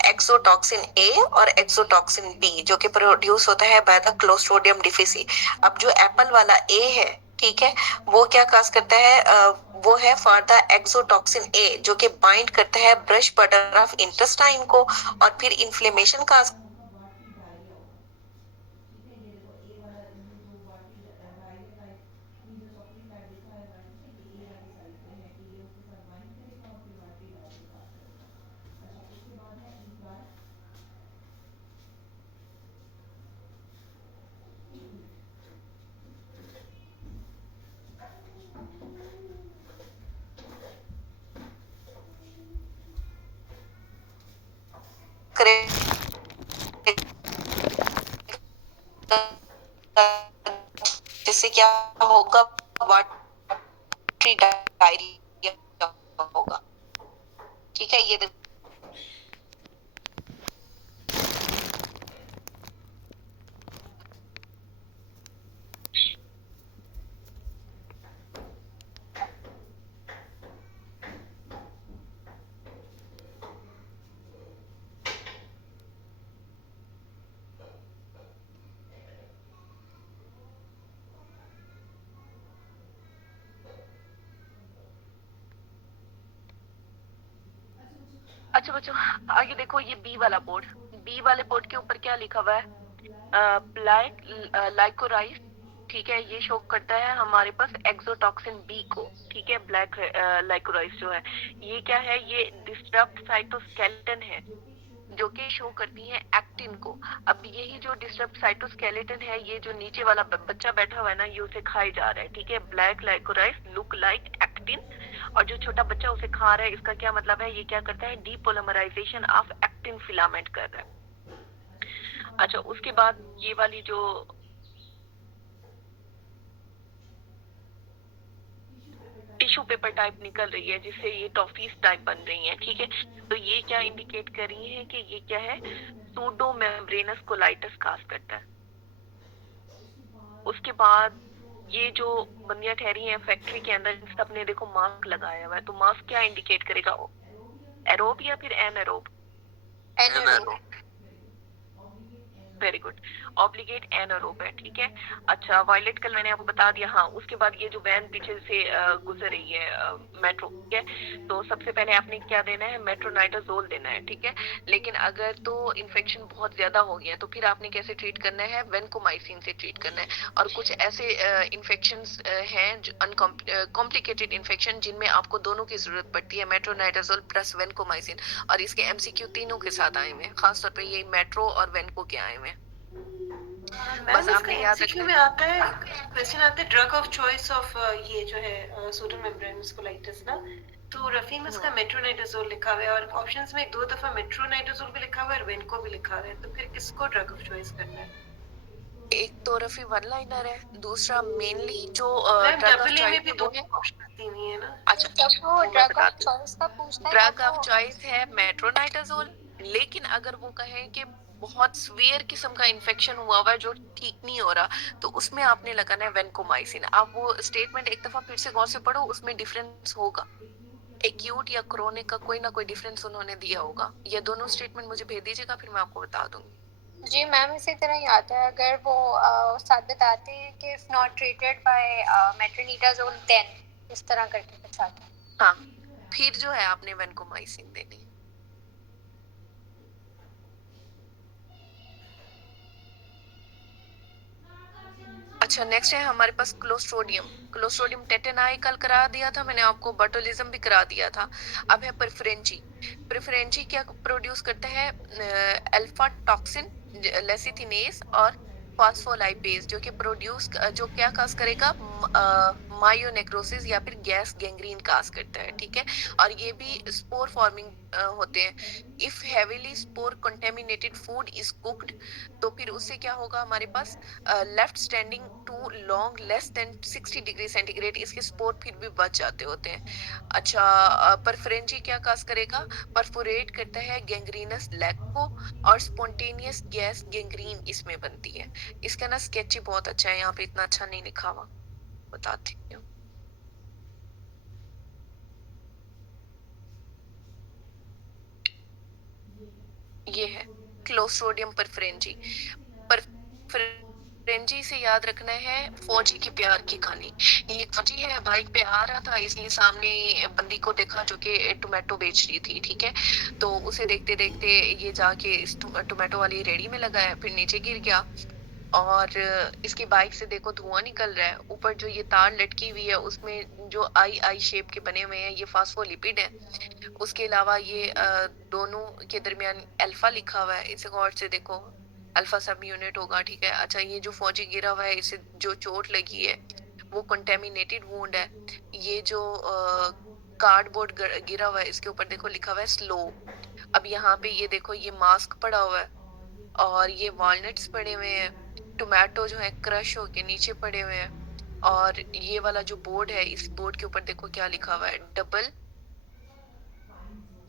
एक्सोटॉक्सिन ए और एक्सोटॉक्सिन बी, जो कि प्रोड्यूस होता है बाय द क्लोस्ट्रोडियम डिफिसी। अब जो एप्पल वाला ए है, ठीक है, वो क्या काज करता है, वो है फॉर द एक्सोटॉक्सिन ए, जो कि बाइंड करता है ब्रश बटर ऑफ इंटेस्टाइन को, और फिर इन्फ्लेमेशन काज करेगा, जिससे क्या होगा, वाटरी डायरिया होगा। ठीक है, ये अच्छा बच्चों, आगे देखो ये बी वाला बोर्ड। बी वाले बोर्ड के ऊपर क्या लिखा हुआ है? ब्लैक लाइकोराइस, ठीक है, ये शो करता है हमारे पास एक्सोटॉक्सिन बी को, ठीक है। ब्लैक लाइकोराइस जो है, ये क्या है? ये डिस्टर्ब साइटोस्केलेटन है, जो कि शो करती है एक्टिन को। अब यही जो डिस्टर्ब साइटोस्केलेटन है, ये जो नीचे वाला बच्चा बैठा हुआ है ना, ये उसे खाई जा रहा है, ठीक है। ब्लैक लाइकोराइस लुक लाइक एक्टिन, और जो छोटा बच्चा उसे खा रहा है, इसका क्या मतलब है? ये क्या करता है? डीपोलिमराइजेशन ऑफ एक्टिन फिलामेंट कर रहा है। अच्छा, उसके बाद ये वाली जो टिश्यू पेपर टाइप निकल रही है, जिससे ये टॉफीज टाइप बन रही हैं, ठीक है। तो ये क्या इंडिकेट कर रही है कि ये क्या है? सूडो मेम्ब्रेनस कोलाइटिस काज करता है। उसके बाद ये जो बंदियां ठहरी हैं फैक्ट्री के अंदर, इन सब ने देखो मास्क लगाया हुआ है, तो मास्क क्या इंडिकेट करेगा? एरोब या फिर anaerobe? Anaerobe. Very good, obligate anaerobe है, ठीक है। अच्छा, वायलेट कलर मैंने आपको बता दिया। हाँ, उसके बाद ये जो वैन पीछे से गुजर रही है, मेट्रो, ठीक है। तो सबसे पहले आपने क्या देना है? मेट्रोनाइट्राजोल देना है, ठीक है। लेकिन अगर तो इन्फेक्शन बहुत ज्यादा हो गया, तो फिर आपने कैसे ट्रीट करना है? वेनकोमाइसिन से ट्रीट करना है। और कुछ ऐसे इन्फेक्शन हैं जो कॉम्प्लिकेटेड इन्फेक्शन, जिनमें आपको दोनों की जरूरत पड़ती है, मेट्रोनाइट्राजोल प्लस वेनकोमाइसिन। और इसके एमसीक्यू तीनों के साथ आए हुए हैं, खासतौर पे ये मेट्रो और वेनको के आए हुए हैं। बस मैम इसका आपने याद एमसीक्यू रखना में है। आता है, क्वेश्चन आता है ड्रग ऑफ चॉइस ऑफ ये जो है सोडियम मेम्ब्रेनस कोलाइटिस ना, तो रफी में इसका मेट्रोनाइट्राजोल लिखा हुआ है, और ऑप्शंस में एक दो दफा मेट्रोनाइट्राजोल भी लिखा हुआ है और वेनको भी लिखा हुआ है, तो फिर किसको ड्रग ऑफ चॉइस करना है? एक तो रफी वन लाइनर है, दूसरा मेनली जो ma'am drug of double A में चॉइस भी है दो वो है। ऑप्शन दी हुई है ना। अच्छा, जब वो वो मैं ड्रग ऑफ बताती हूँ। चॉइस का पूछता है तब ड्रग ऑफ वो चॉइस है मेट्रोनाइट्राजोल, लेकिन अगर वो कहें कि बहुत सीवियर किस्म का इन्फेक्शन हुआ हुआ है जो ठीक नहीं हो रहा, तो उसमें आपने लगाना है वेनकोमाइसिन। आप वो स्टेटमेंट एक दफा फिर से गौर से पढ़ो, उसमें डिफरेंस होगा। एक्यूट या क्रोनिक का कोई ना कोई डिफरेंस उन्होंने दिया होगा। ये दोनों स्टेटमेंट मुझे भेज दीजिएगा, फिर मैं आपको बता दूंगी। जी मैम इसी तरह ही आता है। अगर वो साथ बताते हैं कि if not treated by metronidazole then, इस तरह करके कुछ आता है। हाँ, फिर जो है आपने वेनकोमाइसिन देनी है। अच्छा, नेक्स्ट है हमारे पास क्लोस्ट्रोडियम। क्लोस्ट्रोडियम टेटेनाई कल करा दिया था मैंने आपको, बटोलिज्म भी करा दिया था। अब है परफ्रेंजी। परफ्रेंजी क्या प्रोड्यूस करता है? अल्फा टॉक्सिन, लेसिथिनेस और फॉस्फोलाइपेज, जो कि प्रोड्यूस, जो क्या काज करेगा? मायोनेक्रोसिस या फिर गैस गैंग्रीन काज करता है, ठीक है। और ये भी स्पोर फॉर्मिंग होते हैं। If heavily spore contaminated food is cooked, तो फिर उससे क्या होगा हमारे पास? Left standing too long less than 60 degree centigrade, इसके स्पोर फिर भी बच जाते होते हैं। अच्छा, परफ्रेंजी क्या काज करेगा? परफोरेट करता है गैंग्रीनस लेग को, और स्पॉन्टेनियस गैस गैंग्रीन इसमें बनती है। इसका ना स्केच ही बहुत अच्छा है, यहाँ पे इतना अच्छा नहीं लिखा हुआ, बताती हूँ। ये है क्लोस्ट्रोडियम परफ्रेंजी। परफ्रेंजी से याद रखना है फौजी के प्यार की कहानी। ये फौजी है, बाइक पे आ रहा था, इसलिए सामने बंदी को देखा जो कि टोमेटो बेच रही थी, ठीक है। तो उसे देखते देखते ये जाके इस टोमेटो वाली रेड़ी में लगा है, फिर नीचे गिर गया। और इसकी बाइक से देखो धुआं निकल रहा है, ऊपर जो ये तार लटकी हुई है उसमें जो आई आई शेप के बने हुए हैं, ये फास्फोलिपिड है। उसके अलावा ये दोनों के दरमियान अल्फा लिखा हुआ है, इसे गौर से देखो, अल्फा सब यूनिट होगा, ठीक है। अच्छा, ये जो फौजी गिरा हुआ है, इसे जो चोट लगी है वो कंटेमिनेटेड वुंड है। ये जो कार्डबोर्ड गिरा हुआ है, इसके ऊपर देखो लिखा हुआ है स्लो। अब यहाँ पे ये देखो, ये मास्क पड़ा हुआ है, और ये वॉलनट्स पड़े हुए हैं। टोमेटो जो है क्रश होके नीचे पड़े हुए हैं। और ये वाला जो बोर्ड है, इस बोर्ड के ऊपर देखो क्या लिखा हुआ है? डबल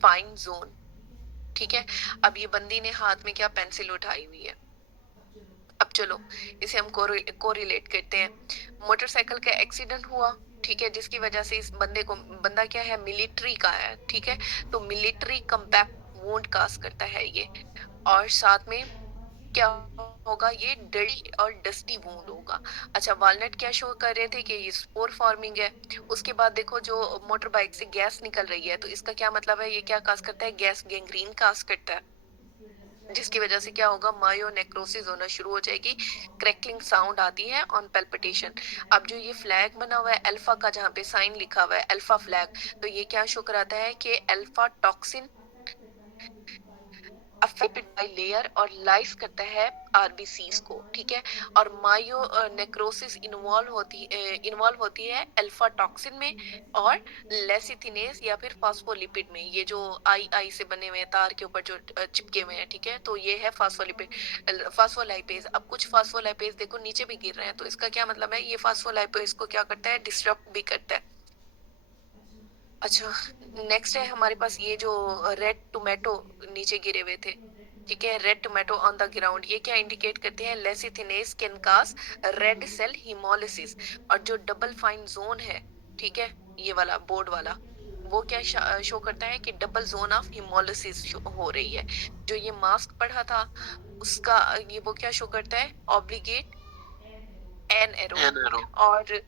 फाइन जोन, ठीक है। अब ये बंदी ने हाथ में क्या पेंसिल उठाई हुई है। अब चलो इसे हम कोरिलेट करते हैं। मोटरसाइकिल का एक्सीडेंट हुआ, ठीक है, जिसकी वजह से इस बंदा क्या है? मिलिट्री का है, ठीक है। तो मिलिट्री कम्पैक्ट वुंड काज करता है ये। और साथ में क्या होगा, ये डली और डस्टी वूंड होगा। अच्छा, वालनट क्या शो कर रहे थे कि ये स्पोर फॉर्मिंग है। उसके बाद देखो जो मोटर बाइक से गैस निकल रही है, तो इसका क्या मतलब है, ये क्या काज करता है, गैस गैंग्रीन काज करता है, जिसकी वजह से क्या होगा, मायो नेक्रोसिस होना शुरू हो जाएगी, क्रैकलिंग साउंड आती है ऑन पेल्पिटेशन। अब जो ये फ्लैग बना हुआ है अल्फा का, जहाँ पे साइन लिखा हुआ है अल्फा फ्लैग, तो ये क्या शो कराता है कि alpha toxin affected by layer और लाइस करता है आरबीसीज को, ठीक है। और मायो नेक्रोसिस इन्वॉल्व होती है अल्फा टॉक्सिन में और लेसिथिनेस या फिर फास्फोलिपिड में, ये जो आई आई से बने हुए हैं तार के ऊपर जो चिपके हुए हैं, ठीक है, तो ये है फास्फोलिपिड फास्फोलाइपेज। अब कुछ फास्फोलाइपेज देखो नीचे भी गिर रहे हैं, तो इसका क्या मतलब है, ये फास्फोलाइपेज को क्या करता है, डिस्टर्ब भी करता है। अच्छा, नेक्स्ट है हमारे पास ये जो रेड टोमेटो नीचे गिरे हुए थे, ठीक है, red tomato on the ground, ये क्या इंडिकेट करते हैं, lecithinase can cause red cell haemolysis. और जो डबल फाइन जोन है, ठीक है, ये वाला बोर्ड वाला, वो क्या शो करता है कि डबल जोन ऑफ हिमोलिसिस हो रही है। जो ये मास्क पढ़ा था उसका, ये वो क्या शो करता है, obligate an arrow. An arrow. और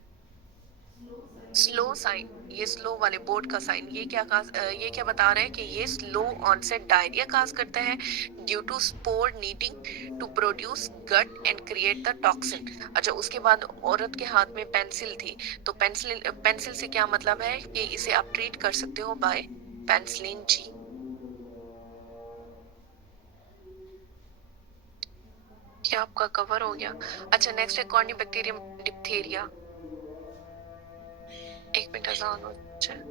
स्लो साइन, ये स्लो वाले बोर्ड का साइन, ये क्या बता रहा है कि ये स्लो ऑनसेट डायरिया काज करता है due to spore needing to produce gut and create the toxin. अच्छा, उसके बाद औरत के हाथ में पेंसिल थी, तो पेंसिल पेंसिल से क्या मतलब है कि इसे आप ट्रीट कर सकते हो बाय पेंसिलिन जी। क्या आपका कवर हो गया। अच्छा, नेक्स्ट है कॉर्निबैक्टीरियम डिप्थीरिया। एक मिनट आसान हो जाए।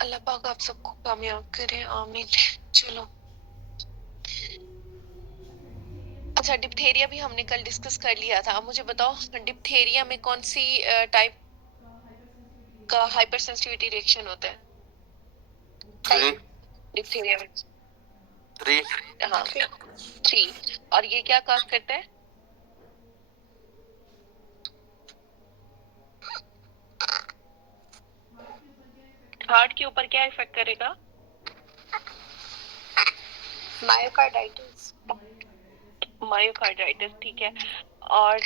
अल्लाह पाक आप सबको कामयाब करे, आमीन। चलो, अच्छा, डिप्थेरिया भी हमने कल डिस्कस कर लिया था। अब मुझे बताओ डिप्थेरिया में कौन सी टाइप का हाइपर सेंसिटिविटी रिएक्शन होता है 3 डिप्थेरिया में। 3 हाँ, 3। और ये क्या काज करता है, हार्ट के ऊपर क्या इफेक्ट करेगा, मायोकार्डाइटिस। मायोकार्डाइटिस, ठीक है। और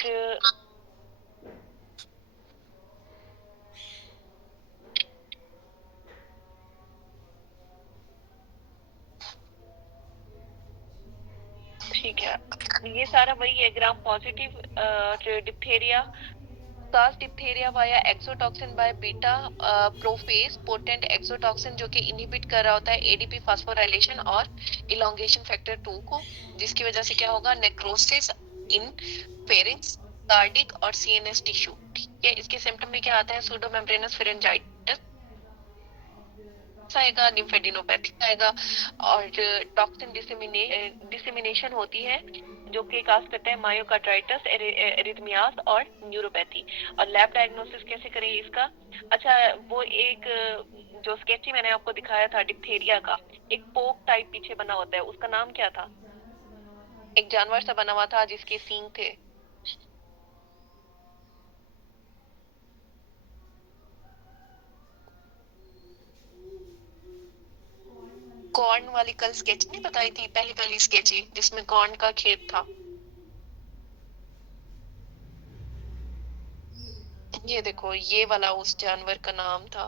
ये सारा वही है, gram positive diphtheria, cause diphtheria via exotoxin by beta prophage potent exotoxin, जो कि इनहिबिट कर रहा होता है एडीपी फास्फोराइलेशन और इलोंगेशन फैक्टर 2 को, जिसकी वजह से क्या होगा, नेक्रोसिस इन फेरिंक्स, कार्डिक और सीएनएस टिश्यू। ठीक है, इसके सिम्टम में क्या आता है, सूडोमेम्ब्रेनस फेरेंजाइटिस आएगा, लिम्फेडिनोपैथी आएगा, और टॉक्सिन डिसेमिनेशन होती है, जो कि काज करता है मायोकार्डाइटिस, एरिथमियास और न्यूरोपैथी। और लैब डायग्नोसिस कैसे करें इसका? अच्छा, वो एक जो स्केची मैंने आपको दिखाया था डिप्थेरिया का, एक पोक टाइप पीछे बना होता है, उसका नाम क्या था? एक जानवर सा बना हुआ था जिसके सींग थे। कॉर्न वाली कल स्केच नहीं बताई थी, पहली पहली स्केची जिसमें कॉर्न का खेत था। ये देखो, ये वाला उस जानवर का नाम था।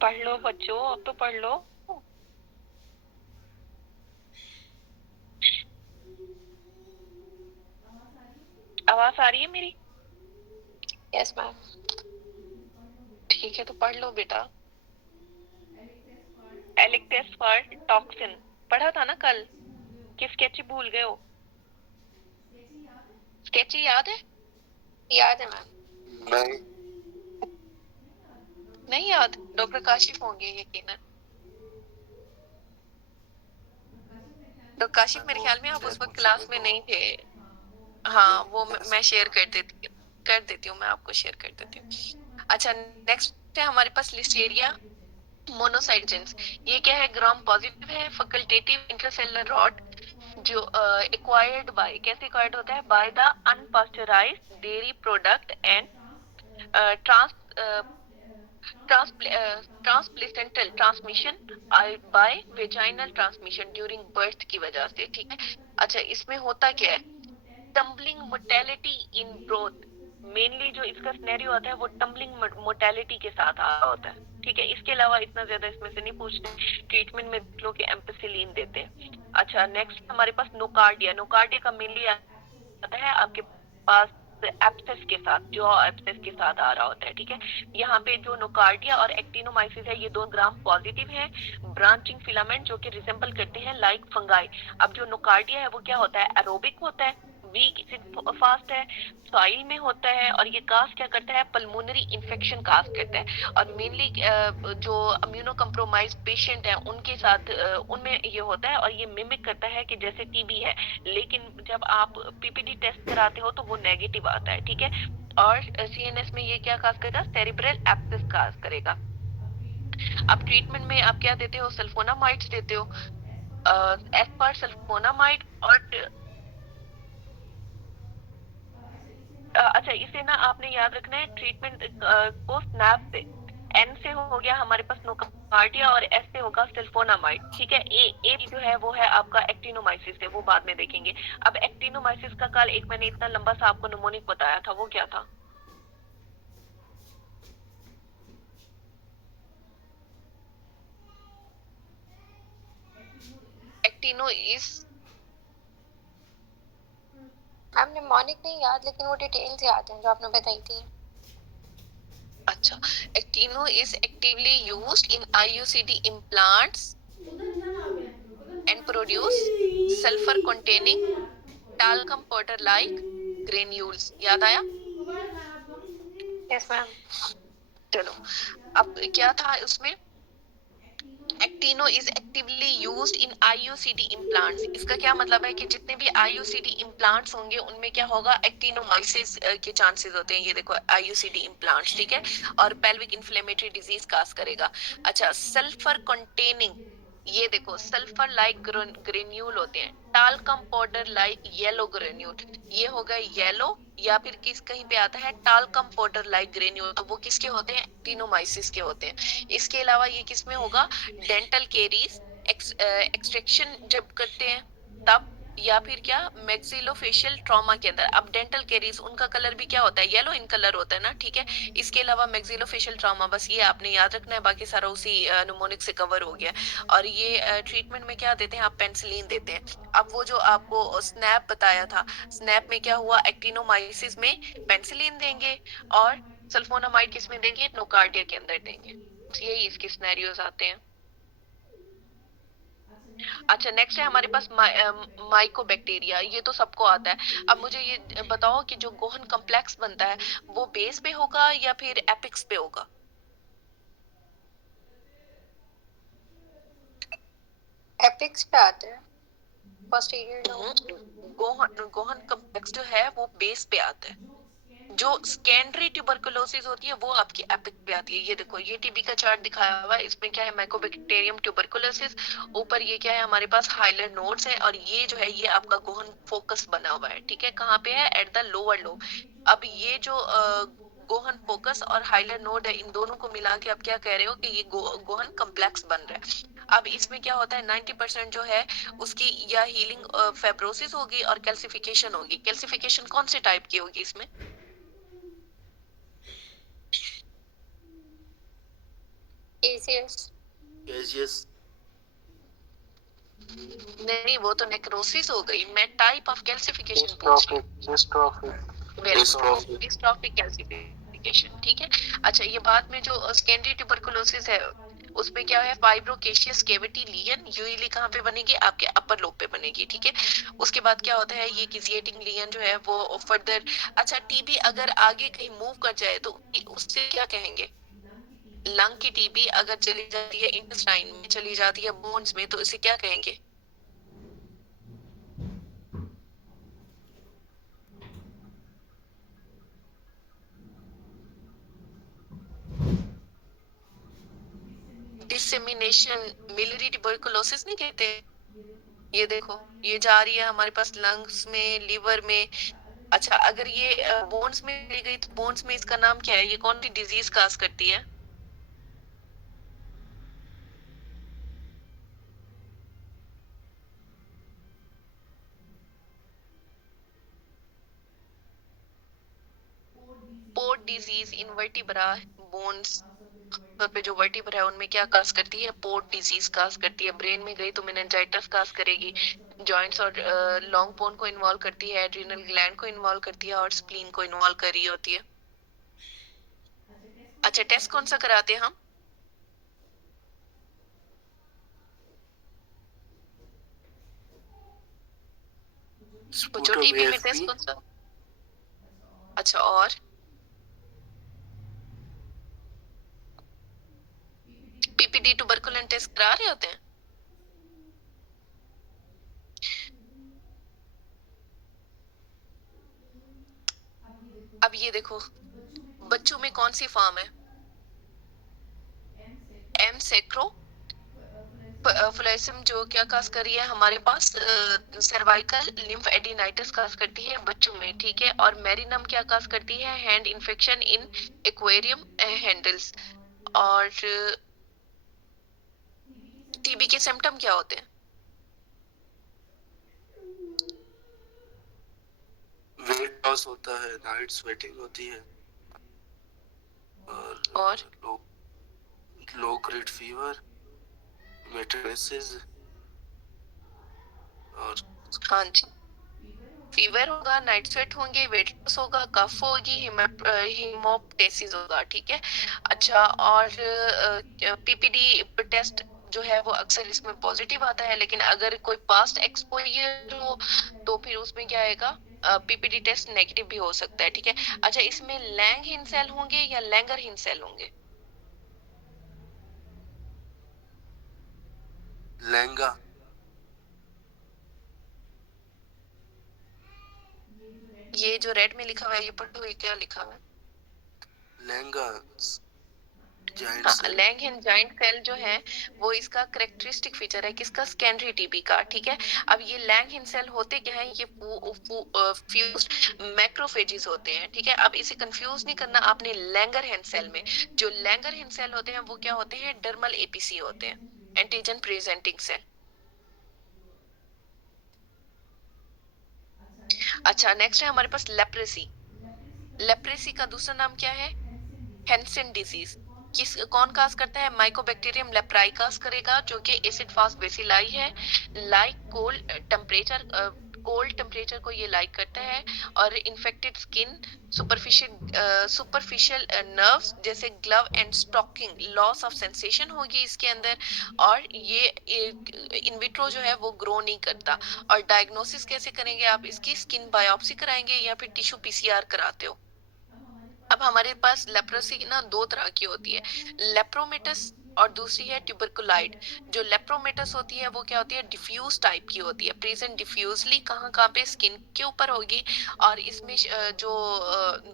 पढ़ लो बच्चों, अब तो पढ़ लो। आवाज आ रही है मेरी? Yes ma'am. ठीक है, तो पढ़ लो बेटा। एलिक्टेस फॉर टॉक्सिन पढ़ा था ना कल, कि स्केची भूल गए हो? स्केची याद है? याद है मैम। नहीं। नहीं याद? डॉक्टर काशिफ होंगे यकीनन। तो काशिफ, मेरे ख्याल में आप उस वक्त क्लास में नहीं थे। हाँ, वो मैं शेयर कर देती हूँ, मैं आपको शेयर कर देती हूँ। अच्छा, नेक्स्ट है हमारे पास लिस्टेरिया मोनोसाइटेंस। ये क्या है, ग्राम पॉजिटिव है, फैकल्टेटिव इंट्रासेलुलर रॉट, जो एक्वायर्ड बाय, कैसे एक्वायर्ड होता है, by the unpasteurised dairy product and trans transplacental transmission by vaginal transmission during birth की वजह से। ठीक है, अच्छा, इसमें होता क्या है, टम्बलिंग मोर्टेलिटी इन ब्रोथ, मेनली जो इसका सिनेरियो होता है वो टम्बलिंग मोर्टेलिटी के साथ आ रहा होता है। ठीक है, इसके अलावा इतना ज्यादा इसमें से नहीं पूछते, ट्रीटमेंट में लोग के एम्पिसिलिन देते हैं। अच्छा, नेक्स्ट हमारे पास नोकार्डिया। नोकार्डिया का मेनली आता है आपके पास एब्सेस के साथ, जो एब्सेस के साथ आ रहा होता है। ठीक है, यहाँ पे जो नोकार्डिया और एक्टिनोमाइसिस है, ये दो ग्राम पॉजिटिव है, ब्रांचिंग फिलामेंट जो कि रिसेंबल करते हैं लाइक फंगाई। अब जो नोकार्डिया है वो क्या होता है, एरोबिक होता है, वीक फास्ट है, सॉइल में होता है, और ये कास्ट क्या करता है, पल्मोनरी इन्फेक्शन कास्ट करता है। और मेनली जो इम्यूनो कम्प्रोमाइज पेशेंट है उनके साथ उनमें ये होता है, और ये मिमिक करता है कि जैसे टीबी है, लेकिन जब आप पीपीडी टेस्ट कराते हो तो वो नेगेटिव आता है। ठीक है, और सीएनएस में ये क्या काज करेगा, सेरिब्रल एब्सेस काज करेगा। अब ट्रीटमेंट में आप क्या देते हो, सल्फोनामाइड्स देते हो, एस्पर सल्फोनामाइड, और अच्छा, इसे ना आपने याद रखना है, ट्रीटमेंट को स्नैप से, एन से हो गया हमारे पास नोकार्डिया, और एस से होगा सल्फोनामाइड। ठीक है, ए जो है वो है आपका एक्टिनोमाइसिस है, वो बाद में देखेंगे। अब एक्टिनोमाइसिस का कल एक मैंने इतना लंबा सा आपको निमोनिक बताया था, वो क्या था? एक्टिनो इज, मैम निमोनिक नहीं याद, लेकिन वो डिटेल्स याद हैं जो आपने बताई थी। अच्छा, actino is actively used in IUCD implants and produce sulfur containing talcum powder like granules। याद आया? Yes ma'am. चलो, अब क्या था उसमें, actino is actively used in IUCD implants. इसका क्या मतलब है कि जितने भी आईयूसीडी इम्प्लांट्स होंगे उनमें क्या होगा, एक्टिनोमाइसिस के चांसेस होते हैं। ये देखो आईयूसीडी इम्प्लांट्स, ठीक है, और पेल्विक इन्फ्लेमेटरी डिजीज काज करेगा। अच्छा, सल्फर कंटेनिंग, ये देखो सल्फर लाइक ग्रेन्यूल होते हैं, talcum powder like yellow granule, ये हो गए येलो, या फिर किस कहीं पे आता है टालकम पाउडर लाइक ग्रेन्यूल, तो वो किसके होते हैं, एक्टिनोमाइसिस के होते हैं। इसके अलावा ये किसमें होगा, डेंटल केरीज एक्सट्रैक्शन जब करते हैं तब, या फिर क्या मैक्सिलोफेशियल ट्रॉमा के अंदर। अब डेंटल कैरीज उनका कलर भी क्या होता है, येलो इन कलर होता है ना, ठीक है। इसके अलावा मैक्सिलोफेशियल ट्रॉमा, बस ये आपने याद रखना है, बाकी सारा उसी निमोनिक से कवर हो गया। और ये ट्रीटमेंट में क्या देते हैं, आप पेंसिलिन देते हैं। अब वो जो आपको स्नैप बताया था, स्नैप में क्या हुआ, एक्टिनोमाइसिस में पेंसिलिन देंगे, और सल्फोनामाइड किस में देंगे, नोकार्डिया के अंदर देंगे। यही इसके सिनेरियोज आते हैं। अच्छा, नेक्स्ट है हमारे पास माइकोबैक्टीरिया। ये तो सबको आता है। अब मुझे ये बताओ कि जो गोहन कॉम्प्लेक्स बनता है वो बेस पे होगा या फिर एपिक्स पे होगा। एपिक्स पे आता है, पोस्टीरियर लोब। गोहन गोहन कॉम्प्लेक्स जो है वो बेस पे आता है। जो सेकेंडरी ट्यूबरकुलोसिस होती है वो आपकी एपिक पे आती है। ये देखो, ये टीबी का चार्ट दिखाया हुआ है, इसमें क्या है, माइकोबैक्टीरियम ट्यूबरकुलोसिस। ऊपर ये क्या है, हमारे पास हाइलर नोड्स है, और ये जो है ये आपका गोहन फोकस बना हुआ है, ठीक है। कहाँ पे है, एट द लोअर लोब। अब ये जो गोहन फोकस और हाइलर नोड है, इन दोनों को मिला के आप क्या कह रहे हो कि ये गोहन कम्प्लेक्स बन रहा है। अब इसमें क्या होता है, 90% जो है उसकी या हीलिंग फेब्रोसिस होगी और कैल्सिफिकेशन होगी। कैल्सिफिकेशन कौन से टाइप की होगी इसमें। एसीएस। केजियस। नहीं, वो तो नेक्रोसिस हो गई। मैं टाइप ऑफ कैल्सिफिकेशन पूछ रही डिस्ट्रॉफिक डिस्ट्रॉफिक हूँ। वेरी गुड, डिस्ट्रॉफिक कैल्सिफिकेशन, ठीक है। अच्छा, ये बाद में जो सेकेंडरी ट्यूबरकुलोसिस है उसमें क्या है, फाइब्रोकेशियस कैविटी लियन यूजुअली कहाँ पे बनेगी, आपके अपर लोब पे बनेगी, ठीक है। उसके बाद क्या होता है, ये किजिएटिंग लियन जो है वो फर्दर। अच्छा, टीबी अगर आगे कहीं मूव कर जाए तो उससे क्या कहेंगे। लंग की टीबी अगर चली जाती है इंटेस्टाइन में, चली जाती है बोन्स में, तो इसे क्या कहेंगे। डिसेमिनेशन, मिलिरी ट्यूबरकुलोसिस नहीं कहते। ये देखो, ये जा रही है हमारे पास लंग्स में, लीवर में। अच्छा, अगर ये बोन्स में चली गई तो बोन्स में इसका नाम क्या है, ये कौन सी डिजीज काज करती है। Port disease in vertebra bones पे, जो वर्टिब्रा है उनमें क्या काज करती है, पोर्ट डिजीज काज करती है। ब्रेन में गई तो मेनिंजाइटिस काज करेगी। जॉइंट्स और लॉन्ग बोन को इन्वॉल्व करती है, एड्रिनल ग्लैंड को इन्वॉल्व करती है, और स्प्लीन को इन्वॉल्व कर रही होती है। अच्छा, टेस्ट कौन सा कराते हैं हम। जो स्पुटम टीबी में टेस्ट एएफपी। कौन सा। अच्छा, और पीपीडी ट्यूबरकुलन टेस्ट करा रहे होते हैं। अब ये देखो, बच्चों में कौन सी फॉर्म है, एम सेक्रो फ्लोएसम, जो क्या काज कर रही है हमारे पास, सर्वाइकल लिम्फ एडिनाइटिस काज करती है बच्चों में, ठीक है। और मेरिनम क्या काज करती है, hand infection in aquarium handles. और टीबी के सिम्टम क्या होते हैं। वेट लॉस होता है, नाइट स्वेटिंग होती है, और और लो ग्रेड फीवर, मेटालिसिस, और हाँ जी, फीवर होगा, नाइट स्वेट होंगे, वेट लॉस होगा, कफ होगी, हिमोप्टेसिस होगा, ठीक है। अच्छा, और पीपीडी टेस्ट जो है वो अक्सर इसमें पॉजिटिव आता है, लेकिन अगर कोई पास्ट एक्सपोजर हो तो फिर उसमें क्या आएगा, पीपीडी टेस्ट नेगेटिव भी हो सकता है, ठीक है। अच्छा, इसमें लैंग हिंसेल होंगे या लैंगर हिंसेल होंगे। लहंगा। ये जो रेड में लिखा हुआ है, ये पढ़ो, ये क्या लिखा हुआ है। लहंगा जाइंट हाँ, सेल। लैंग हिन जाइंट सेल जो है वो इसका करेक्टरिस्टिक फीचर है, किसका, सेकेंडरी टीबी का, ठीक है। अब ये लैंग हिन सेल होते क्या है, ये फ्यूज्ड मैक्रोफेजेस होते हैं, ठीक है। अब इसे कंफ्यूज नहीं करना आपने लैंगर हिन सेल में। जो लैंगर हिन सेल होते हैं वो क्या होते हैं, डर्मल एपीसी होते हैं, एंटीजन प्रेजेंटिंग सेल। अच्छा, नेक्स्ट है हमारे पास लेप्रेसी। लेप्रेसी का दूसरा नाम क्या है? Hansen disease. किस कौन काज करता है? माइकोबैक्टीरियम लेप्राई काज करेगा, जो कि एसिड फास्ट बेसिलाई है। लाइक कोल्ड टेम्परेचर को ये लाइक करता है। और इन्फेक्टेड स्किन, सुपरफिशियल नर्व्स जैसे glove and stocking, loss of sensation होगी इसके अंदर। और ये इन विट्रो जो है वो ग्रो नहीं करता। और डायग्नोसिस कैसे करेंगे आप इसकी? स्किन बायोप्सी कराएंगे या फिर टिश्यू पीसीआर कराते हो? अब हमारे पास लेप्रोसी ना दो तरह की होती है, लेप्रोमेटस और दूसरी है ट्यूबरकुलाइड। जो लेप्रोमेटस होती है वो क्या होती है? डिफ्यूज टाइप की होती है, प्रेजेंट डिफ्यूजली कहाँ कहाँ पे? स्किन के ऊपर होगी। और इसमें जो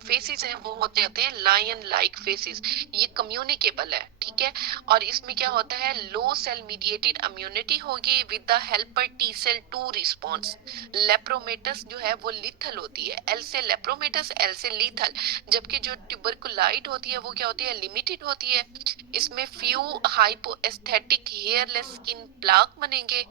फेसेस हैं वो होते हैं लायन लाइक फेसेस। ये कम्युनिकेबल है, ठीक है। और इसमें क्या होता है? लो सेल मीडिएटेड इम्यूनिटी होगी with the helper T cell two response. Lepromatous जो है वो लिथल होती है, एल से लेप्रोमेटस, एल से लीथल। जबकि जो ट्यूबरकुलाइड होती है वो क्या होती है? लिमिटेड होती है। इसमें फ्यू हाइपोएस्थेटिक हेयरलेस स्किन प्लाक बनेंगे।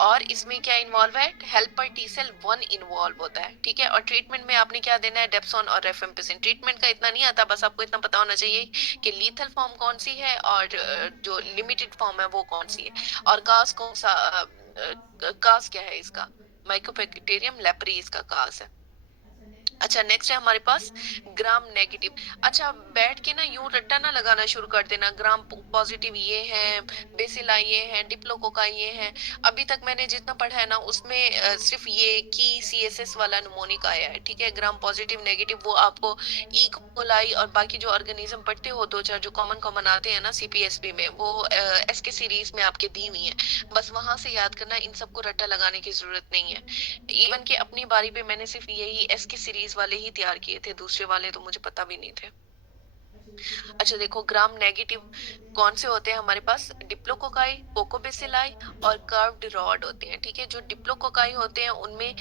और इसमें क्या इन्वॉल्व है? हेल्पर टी सेल 1 इन्वॉल्व होता है, ठीक है। और ट्रीटमेंट में आपने क्या देना है? डेप्सोन और रेफेम्पिसिन। ट्रीटमेंट का इतना नहीं आता, बस आपको इतना पता होना चाहिए कि लीथल फॉर्म कौन सी है और जो लिमिटेड फॉर्म है वो कौन सी है। और कास कौन सा? कास क्या है इसका? माइकोबैक्टीरियम लेप्री इसका कास है। अच्छा, नेक्स्ट है हमारे पास ग्राम नेगेटिव। अच्छा, बैठ के ना यूं रट्टा ना लगाना शुरू कर देना, ग्राम पॉजिटिव ये है, बेसिला ये है, डिप्लोकोका ये है। अभी तक मैंने जितना पढ़ा है ना उसमें सिर्फ ये की सीएसएस वाला निमोनिक आया है, ठीक है। ग्राम पॉजिटिव नेगेटिव वो आपको ई कोलाई और बाकी जो ऑर्गेनिज्म पढ़ते हो दो चार जो कॉमन कॉमन आते हैं ना सीपीएसपी में, वो एसके सीरीज में आपके दी हुई है। बस वहां से याद करना, इन सबको रट्टा लगाने की जरूरत नहीं है। इवन कि अपनी बारी पे मैंने सिर्फ यही एस की सीरीज वाले ही तैयार किए थे, दूसरे वाले तो मुझे पता भी नहीं थे। अच्छा देखो, ग्राम नेगेटिव कौन से होते हैं हमारे पास? डिप्लोकोकाई, कोकोबेसिलाई और कर्व्ड रॉड होते हैं, ठीक है। जो डिप्लोकोकाई होते हैं उनमें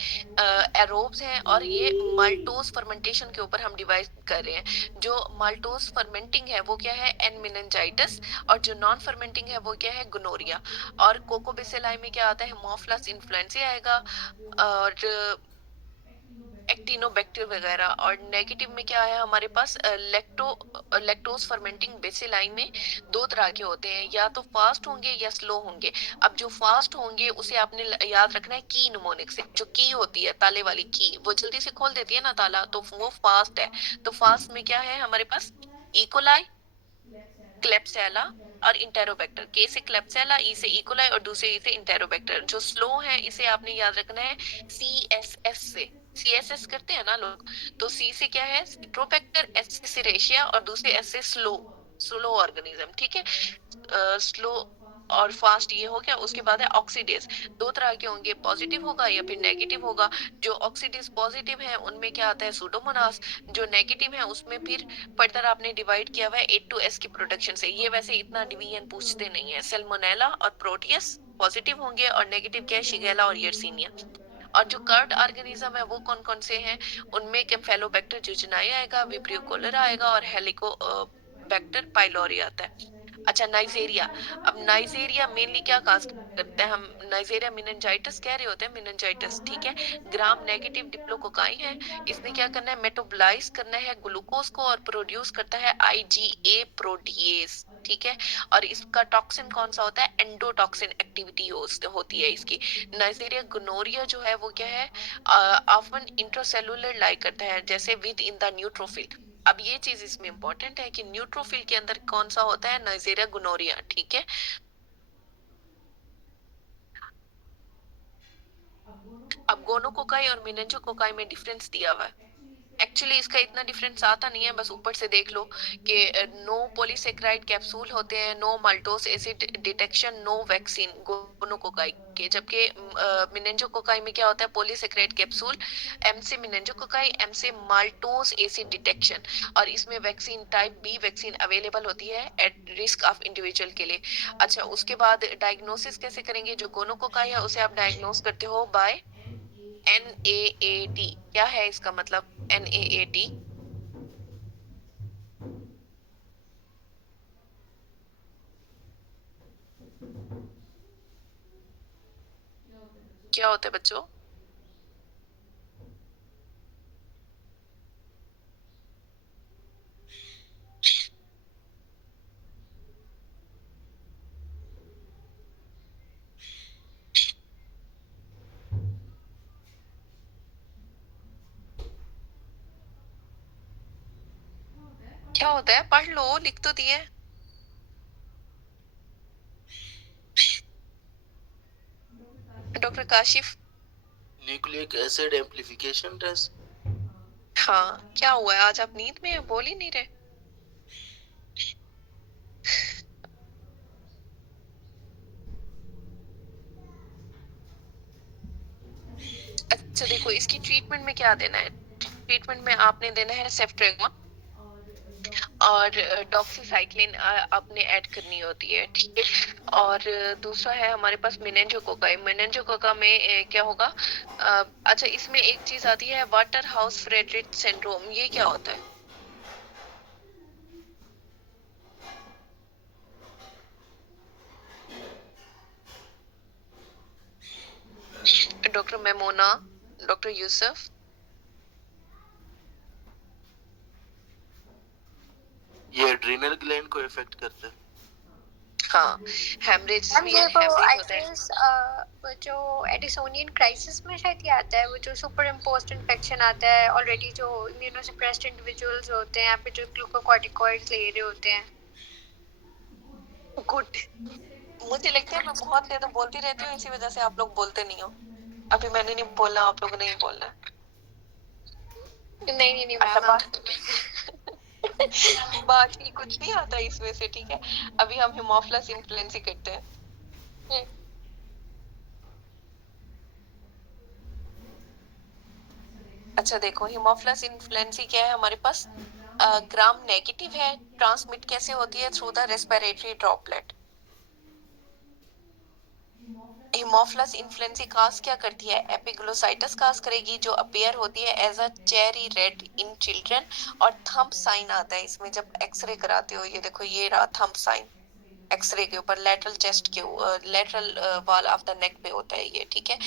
एरोब्स हैं और ये माल्टोज फर्मेंटेशन के ऊपर हम डिवाइड कर रहे हैं। जो माल्टोज फर्मेंटिंग है वो क्या है? N meningitis. और जो नॉन फर्मेंटिंग है वो क्या है? गोनोरिया। और कोकोबेसिलाई में क्या आता है? हेमोफिलस इन्फ्लुएंजा आएगा। और एक्टिनोबैक्टर वगैरह। और नेगेटिव में क्या है हमारे पास? लैक्टोज फर्मेंटिंग बेसिलाई में दो तरह के होते हैं, या तो फास्ट होंगे या स्लो होंगे। अब जो फास्ट होंगे उसे आपने याद रखना है की निमोनिक से। जो की होती है ताले वाली की, वो जल्दी से खोल देती है ना ताला, तो वो फास्ट है। तो फास्ट में क्या है हमारे पास? इकोलाई, क्लेप्सेला और इंटेरोबैक्टर। के से क्लेप्सेला, ई से इकोलाई और दूसरे ई से इंटेरोबैक्टर। जो स्लो है इसे आपने याद रखना है सी एस एस से। सीएसएस करते हैं ना लोग, तो सी से क्या है? सिट्रोबैक्टर, एस से सिरेशिया और दूसरे एस से स्लो, स्लो ऑर्गेनिज्म, ठीक है। स्लो और फास्ट ये हो गया। उसके बाद है ऑक्सीडेज। दो तरह के होंगे, पॉजिटिव होगा या फिर नेगेटिव होगा। जो ऑक्सीडेज पॉजिटिव है उनमें क्या आता है? सूडोमोनास। जो नेगेटिव है उसमें फिर फर्दर आपने डिवाइड किया हुआ है ए टू एस की प्रोडक्शन से। ये वैसे इतना डिवीजन पूछते नहीं है। सेल्मोनेला और प्रोटियस पॉजिटिव होंगे और नेगेटिव क्या है? शिगेला और यर्सीनिया। और जो कर्व्ड ऑर्गेनिज्म है वो कौन कौन से हैं? उनमें कैम्फेलोबैक्टर जुजनाई आएगा, विब्रियो कोलेरा आएगा और हेलिको बैक्टर पाइलोरी आता है। अच्छा, नाइजेरिया। अब नाइजेरिया मेनली क्या काज करते हैं हम? नाइजेरिया मेनिनजाइटिस कह रहे होते हैं, मेनिनजाइटिस, ठीक है। ग्राम नेगेटिव डिप्लोकोकाई है। इसने क्या करना है? मेटाबोलाइज करना है ग्लूकोज को और प्रोड्यूस करता है आईजीए प्रोटीएज, ठीक है। और इसका टॉक्सिन कौन सा होता है? एंडोटॉक्सिन एक्टिविटी होती है इसकी। नाइजीरिया गोनोरिया जो है वो क्या है? ऑफन इंट्रासेलुलर लाइक करता है, जैसे विद इन द न्यूट्रोफिल। अब ये चीज इसमें इंपॉर्टेंट है कि न्यूट्रोफिल के अंदर कौन सा होता है? नाइजीरिया गोनोरिया, ठीक है। अब गोनोकोकाई और मेनिंजोकोकाई में डिफरेंस दिया हुआ है। एक्चुअली इसका इतना डिफरेंस आता नहीं है, बस ऊपर से देख लो कि नो पॉलीसेकेराइड कैप्सूल होते हैं, no maltose acid detection, no vaccine gonococci के। जबकि मेनिंजोकोकाई में क्या होता है? पॉलीसेकेराइड कैप्सूल, एम से मेनिंजोकोकाई, एम से माल्टोस एसिड डिटेक्शन। और इसमें vaccine type B vaccine available होती है एट रिस्क ऑफ इंडिविजुअल के लिए। अच्छा, उसके बाद डायग्नोसिस कैसे करेंगे? जो गोनोकोकाई है उसे आप डायग्नोस करते हो बाय NAAT। क्या है इसका मतलब? NAAT क्या होता है बच्चों? क्या होता है, पढ़ लो, लिख तो दिए। Doctor Kashif. Nucleic acid amplification test. हाँ, क्या हुआ है, आज आप नींद में हैं, बोल ही नहीं रहे। अच्छा देखो, इसकी ट्रीटमेंट में क्या देना है। ट्रीटमेंट में आपने देना है सेफ्ट्रेगोन और डॉक्सीसाइक्लिन आपने ऐड करनी होती है, ठीक है। और दूसरा है हमारे पास मेनिंजोकोका। मेनिंजोकोका में क्या होगा, अच्छा इसमें एक चीज आती है वाटर हाउस फ्रेडरिच सिंड्रोम, ये क्या होता है। Doctor Memona, doctor Yusuf. ये एड्रिनल ग्लैंड को इफेक्ट करता है। हाँ, हेमरेज मैम भी ये है, वो हेमरेज आई होता है। गेस वो जो एडिसोनियन क्राइसिस में शायद ये आता है, वो जो सुपर इम्पोज्ड इन्फेक्शन आता है ऑलरेडी, जो इम्यूनोसप्रेस्ड इंडिविजुअल्स होते हैं या फिर जो ग्लूकोकॉर्टिकॉइड्स ले रहे होते हैं। गुड। मुझे लगता है मैं बहुत ज्यादा बोलती रहती हूँ, इसी वजह से आप लोग बोलते नहीं हो। अभी मैंने नहीं बोलना, आप लोगों ने नहीं बोलना। नहीं नहीं नहीं अच्छा मैम आप। बाकी कुछ नहीं आता इसमें से, ठीक है। अभी हम हिमोफ्लस इन्फ्लुएंसी करते हैं। अच्छा देखो, हिमोफ्लस इन्फ्लुएंसी क्या है हमारे पास, ग्राम नेगेटिव है। ट्रांसमिट कैसे होती है, थ्रू द रेस्पिरेटरी ड्रॉपलेट। हिमोफ्लस इन्फ्लुएंसी काज क्या करती है, एपिग्लोसाइटिस काज करेगी, जो अपीयर होती है as a cherry red in children. और थंब साइन आता है इसमें जब एक्सरे कराते हो, ये देखो ये रहा थंब साइन। एक्सरे के ऊपर लेटरल चेस्ट के lateral wall of the neck पे होता है ये, ठीक है।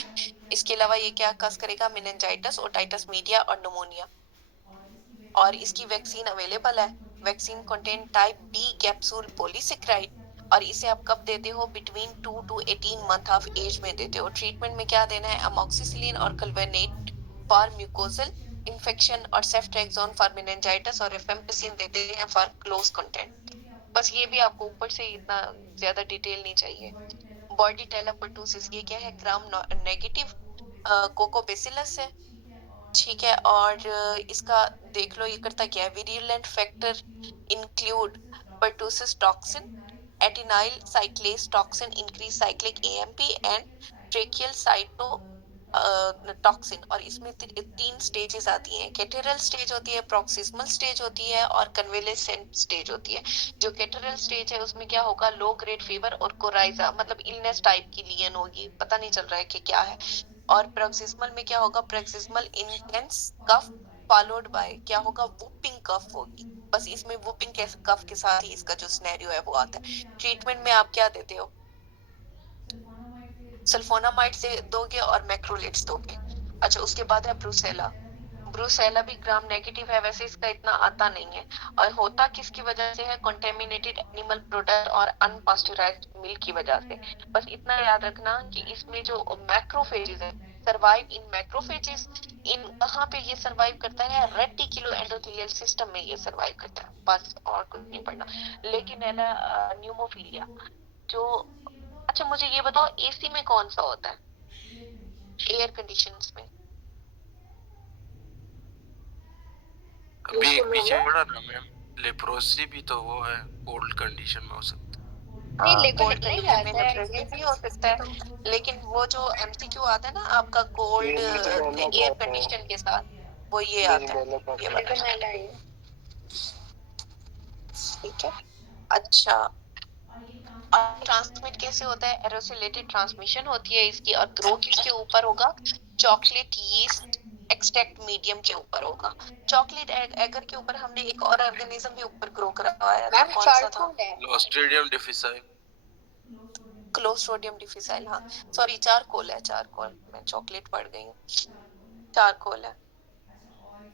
इसके अलावा ये क्या कस करेगा, मेनिंजाइटिस, ओटाइटिस मीडिया और निमोनिया। और इसकी वैक्सीन अवेलेबल है। Vaccine contain type B capsule polysaccharide. और इसे आप कब देते हो, between 2 to 18 month of age में देते हो। ट्रीटमेंट में क्या देना है, अमोक्सिसिलिन और कल्वेनेट फॉर म्यूकोजल इन्फेक्शन और सेफ्ट्रेक्सोन फॉर मेनिंजाइटिस और रिफेम्पिसिन देते हैं फॉर क्लोज कंटेंट। बस ये भी आपको ऊपर से इतना ज्यादा डिटेल नहीं चाहिए। बॉडी टेलापर्टूसिस ये क्या है, ग्राम नेगेटिव कोकोबेसिलस है, ठीक है। और इसका देख लो ये करता क्या है, virulent factor include pertussis toxin, adenylate cyclase toxin, increase cyclic AMP and tracheal cyto toxin. और इसमें तीन स्टेजेस आती हैं, कैटेरल स्टेज होती है, प्रोक्सिमल स्टेज होती है और कन्वेलेसेंट स्टेज होती है। जो कैटेरल स्टेज है उसमें क्या होगा, लो ग्रेड फीवर और कोराइजा, मतलब इलनेस टाइप की लियन होगी, पता नहीं चल रहा है कि क्या है। और प्रोक्सिमल में क्या होगा, proximal intense cough followed by क्या होगा, वुपिंग कफ होगी। बस इसमें वुपिंग कफ के साथ ही इसका जो सिनेरियो है वो आता है। ट्रीटमेंट में आप क्या देते हो, सल्फोनामाइड से दोगे और मैक्रोलेट्स दोगे। अच्छा उसके बाद है ब्रूसेला। ब्रूसेला भी ग्राम नेगेटिव है, वैसे इसका इतना आता नहीं है। और होता किसकी वजह से है, कंटेमिनेटेड एनिमल प्रोडक्ट और अनपास्चुराइज्ड मिल्क की वजह से। बस इतना याद रखना कि इसमें जो मैक्रोफेजेस है, सर्वाइव इन मैक्रोफेजेस। इन कहाँ पे ये सर्वाइव करता है, रेटिकुलो एंडोथेलियल सिस्टम में ये सर्वाइव करता है, बस और कुछ नहीं पढ़ना। लेकिन है ना न्यूमोफिलिया जो, अच्छा मुझे ये बताओ एसी में कौन सा होता है, एयर कंडीशंस में। अभी एक पीछे पड़ा ना मैम, लेप्रोसी भी तो वो है, कोल्ड कंडीशन में हो सकता नहीं हाँ, लेकिन कोल्ड लिखना ही कंडीशन में आता है लेप्रोसी ये भी हो सकता है। लेकिन वो जो एमसीक्यू आता है ना आपका, कोल्ड एयर कंडीशन के साथ, वो ये आता है, ये वाला, लेकिन है ये। ठीक है। अच्छा, और ट्रांसमिट कैसे होता है, एरोसिलेटेड ट्रांसमिशन होती है इसकी। और ग्रो किसके ऊपर होगा, चॉकलेट यीस्ट एक्सट्रैक्ट मीडियम के ऊपर होगा। चॉकलेट एगर के ऊपर हमने एक और ऑर्गेनिज्म भी ऊपर ग्रो करवाया था, मैम कौन सा था, चारकोल है। है। Clostridium difficile. क्लोस्ट्रोडियम डिफिसाइल, हाँ सॉरी चारकोल है, चारकोल, मैं चॉकलेट पड़ गई हूँ, चारकोल है।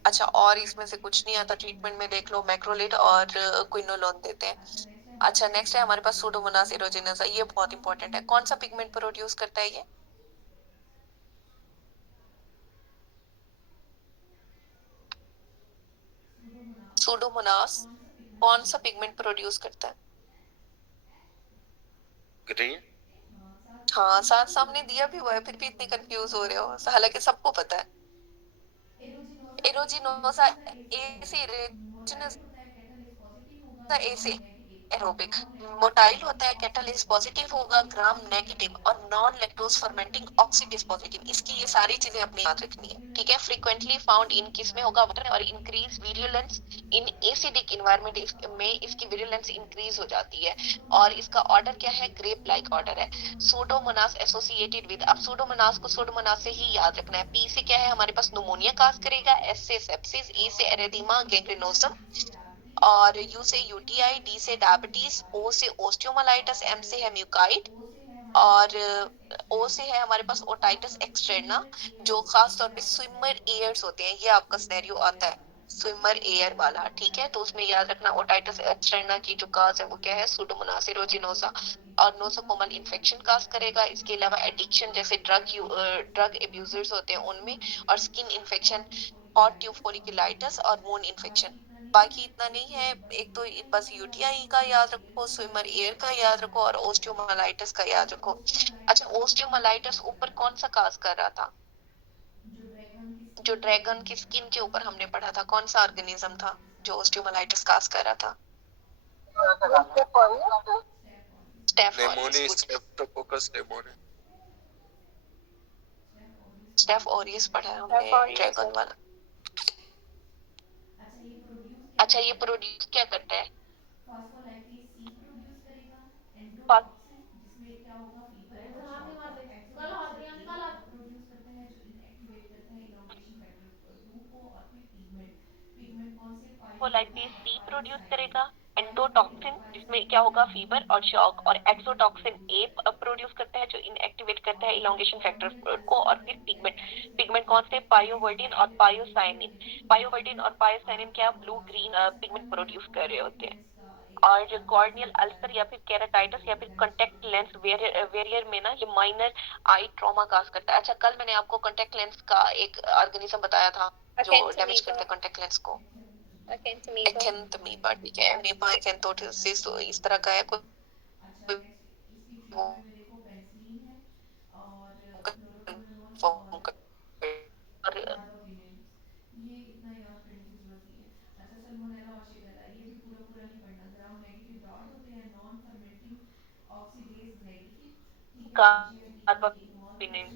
अच्छा और इसमें से कुछ नहीं आता, ट्रीटमेंट में देख लो मैक्रोलेट और क्विनोलोन देते हैं। अच्छा नेक्स्ट है हमारे पास सूडोमोनास एरोजिनस, ये बहुत इंपॉर्टेंट है। कौन सा पिगमेंट प्रोड्यूस करता है ये, सूडोमोनास कौन सा पिगमेंट प्रोड्यूस करता है? ग्रीन। हाँ, साथ सामने दिया भी हुआ है, फिर भी इतने कंफ्यूज हो रहे हो, हालांकि सबको पता है। एरोजिनोसा, ए से ए से एरोबिक, मोटाइल होता है, कैटलिस्ट पॉजिटिव होगा, ग्राम नेगेटिव, और non lactose fermenting oxidase positive. इसकी ये सारी चीजें अपने याद रखनी है, ठीक है। फ्रीक्वेंटली फाउंड इन किस में होगा? वाटर, और increase virulence in acidic environment में इसकी विरुलेंस इंक्रीज हो जाती है। और इसका ऑर्डर क्या है? ग्रेप लाइक ऑर्डर है। सूडोमोनास एसोसिएटेड विद, अब सूडोमोनास को सूडोमोनास से ही याद रखना है। पी से क्या है हमारे पास? न्यूमोनिया काज करेगा, एस से सेप्सिस, ई से एरेथीमा गैंग्रीनोसम, और यू से यूटीआई, डी से डायबिटीज, ओ से ओस्टियोमालाइटिस, एम से है म्यूकाइड, और ओ से है हमारे पास ओटाइटिस एक्सटर्ना, जो खास तौर पे स्विमर एयर्स होते हैं। ये आपका सिनेरियो आता है स्विमर एयर वाला, ठीक है। तो उसमें याद रखना ओटाइटिस एक्सटर्ना की जो काज है वो क्या है? सूडोमोनास एरोजिनोसा, और नोसोकोमल इन्फेक्शन काज करेगा। इसके अलावा एडिक्शन, जैसे ड्रग एब्यूजर्स होते हैं उनमें, और skin infection, hot tube folliculitis, और वोन इन्फेक्शन। बाकी इतना नहीं है, एक तो बस यूटीआई का याद रखो, स्विमर एयर का याद रखो, और ओस्टियोमालाइटिस का याद रखो। अच्छा, ओस्टियोमालाइटिस ऊपर कौन सा काज कर रहा था? जो ड्रैगन की स्किन के ऊपर हमने पढ़ा था, कौन सा ऑर्गेनिज्म था जो ओस्टियोमालाइटिस काज कर रहा था? Staph aureus, pneumoniae, good. Streptococcus pneumoniae. Staph aureus पढ़ा है हमने, ड्रैगन वाला। अच्छा, ये प्रोड्यूस क्या करता है? कल हाथ कल हाथ फोलाइटिस सी प्रोड्यूस करेगा, एंडोटॉक्सिन जिसमें क्या होगा? फीवर और शॉक, और एक्सोटॉक्सिन ए प्रोड्यूस करता है जो इनएक्टिवेट करता है इलोंगेशन फैक्टर को, और फिर पिगमेंट, पिगमेंट कौन से? पायोवर्डिन और पायोसाइनिन। पायोवर्डिन और पायोसाइनिन क्या ब्लू ग्रीन पिगमेंट प्रोड्यूस कर रहे होते हैं। और कॉर्नियल अल्सर या फिर केराटाइटिस या फिर कॉन्टेक्ट लेंस वेरियर में ना, ये माइनर आई ट्रॉमा काज करता है। अच्छा, कल मैंने आपको कॉन्टेक्ट लेंस का एक ऑर्गेनिज्म बताया था जो डैमेज करता है कॉन्टेक्ट लेंस को। एक्थेंथमीबा, ठीक है। मीबा एक्थेंथोसिस इस तरह का है कोई, और कार्बापिनेम,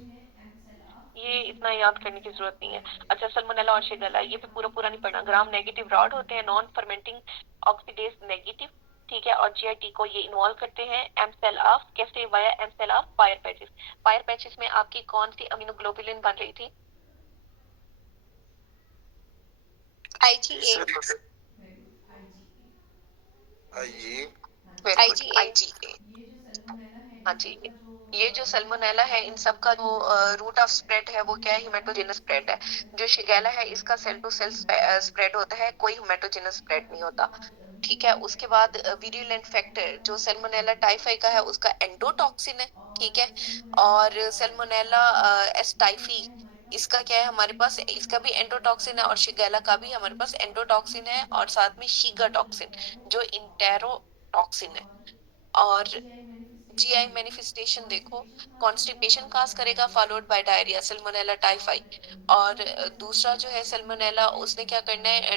ये इतना याद करने की जरूरत नहीं है। अच्छा, सल्मोनेला और शिगेला, ये भी पूरा पूरा नहीं पढ़ना। ग्राम नेगेटिव रॉड होते हैं, नॉन फर्मेंटिंग ऑक्सीडेज नेगेटिव, ठीक है। और जीआईटी को ये इन्वॉल्व करते हैं एम सेल ऑफ, कैसे? Via M cell of Peyer's patches. Peyer's patches में आपकी कौन सी अमीनोग्लोबुलिन बन रही थी? आईजीए, आइए। Very good, IgA. हाँ जी, ये जो सल्मोनेला है इन सब का जो रूट ऑफ स्प्रेड है वो क्या है? हिमेटोजेनस स्प्रेड है। जो शिगेला है इसका सेल टू सेल स्प्रेड होता है, कोई हिमेटोजेनस स्प्रेड नहीं होता, ठीक है। उसके बाद विरुलेंट फैक्टर जो सल्मोनेला टाइफाई का है उसका एंडोटॉक्सिन है, ठीक है। और सल्मोनेला एस्टाइफी, इसका क्या है हमारे पास? इसका भी एंडोटॉक्सिन है, और शिगेला का भी हमारे पास एंडोटॉक्सिन है, और साथ में शीगा टॉक्सिन जो इंटेरोटॉक्सिन है। और जीआई मैनिफेस्टेशन देखो, कॉन्स्टिपेशन काज करेगा, followed by diarrhoea, Salmonella typhi. और दूसरा जो है सल्मोनेला, उसने क्या करना है?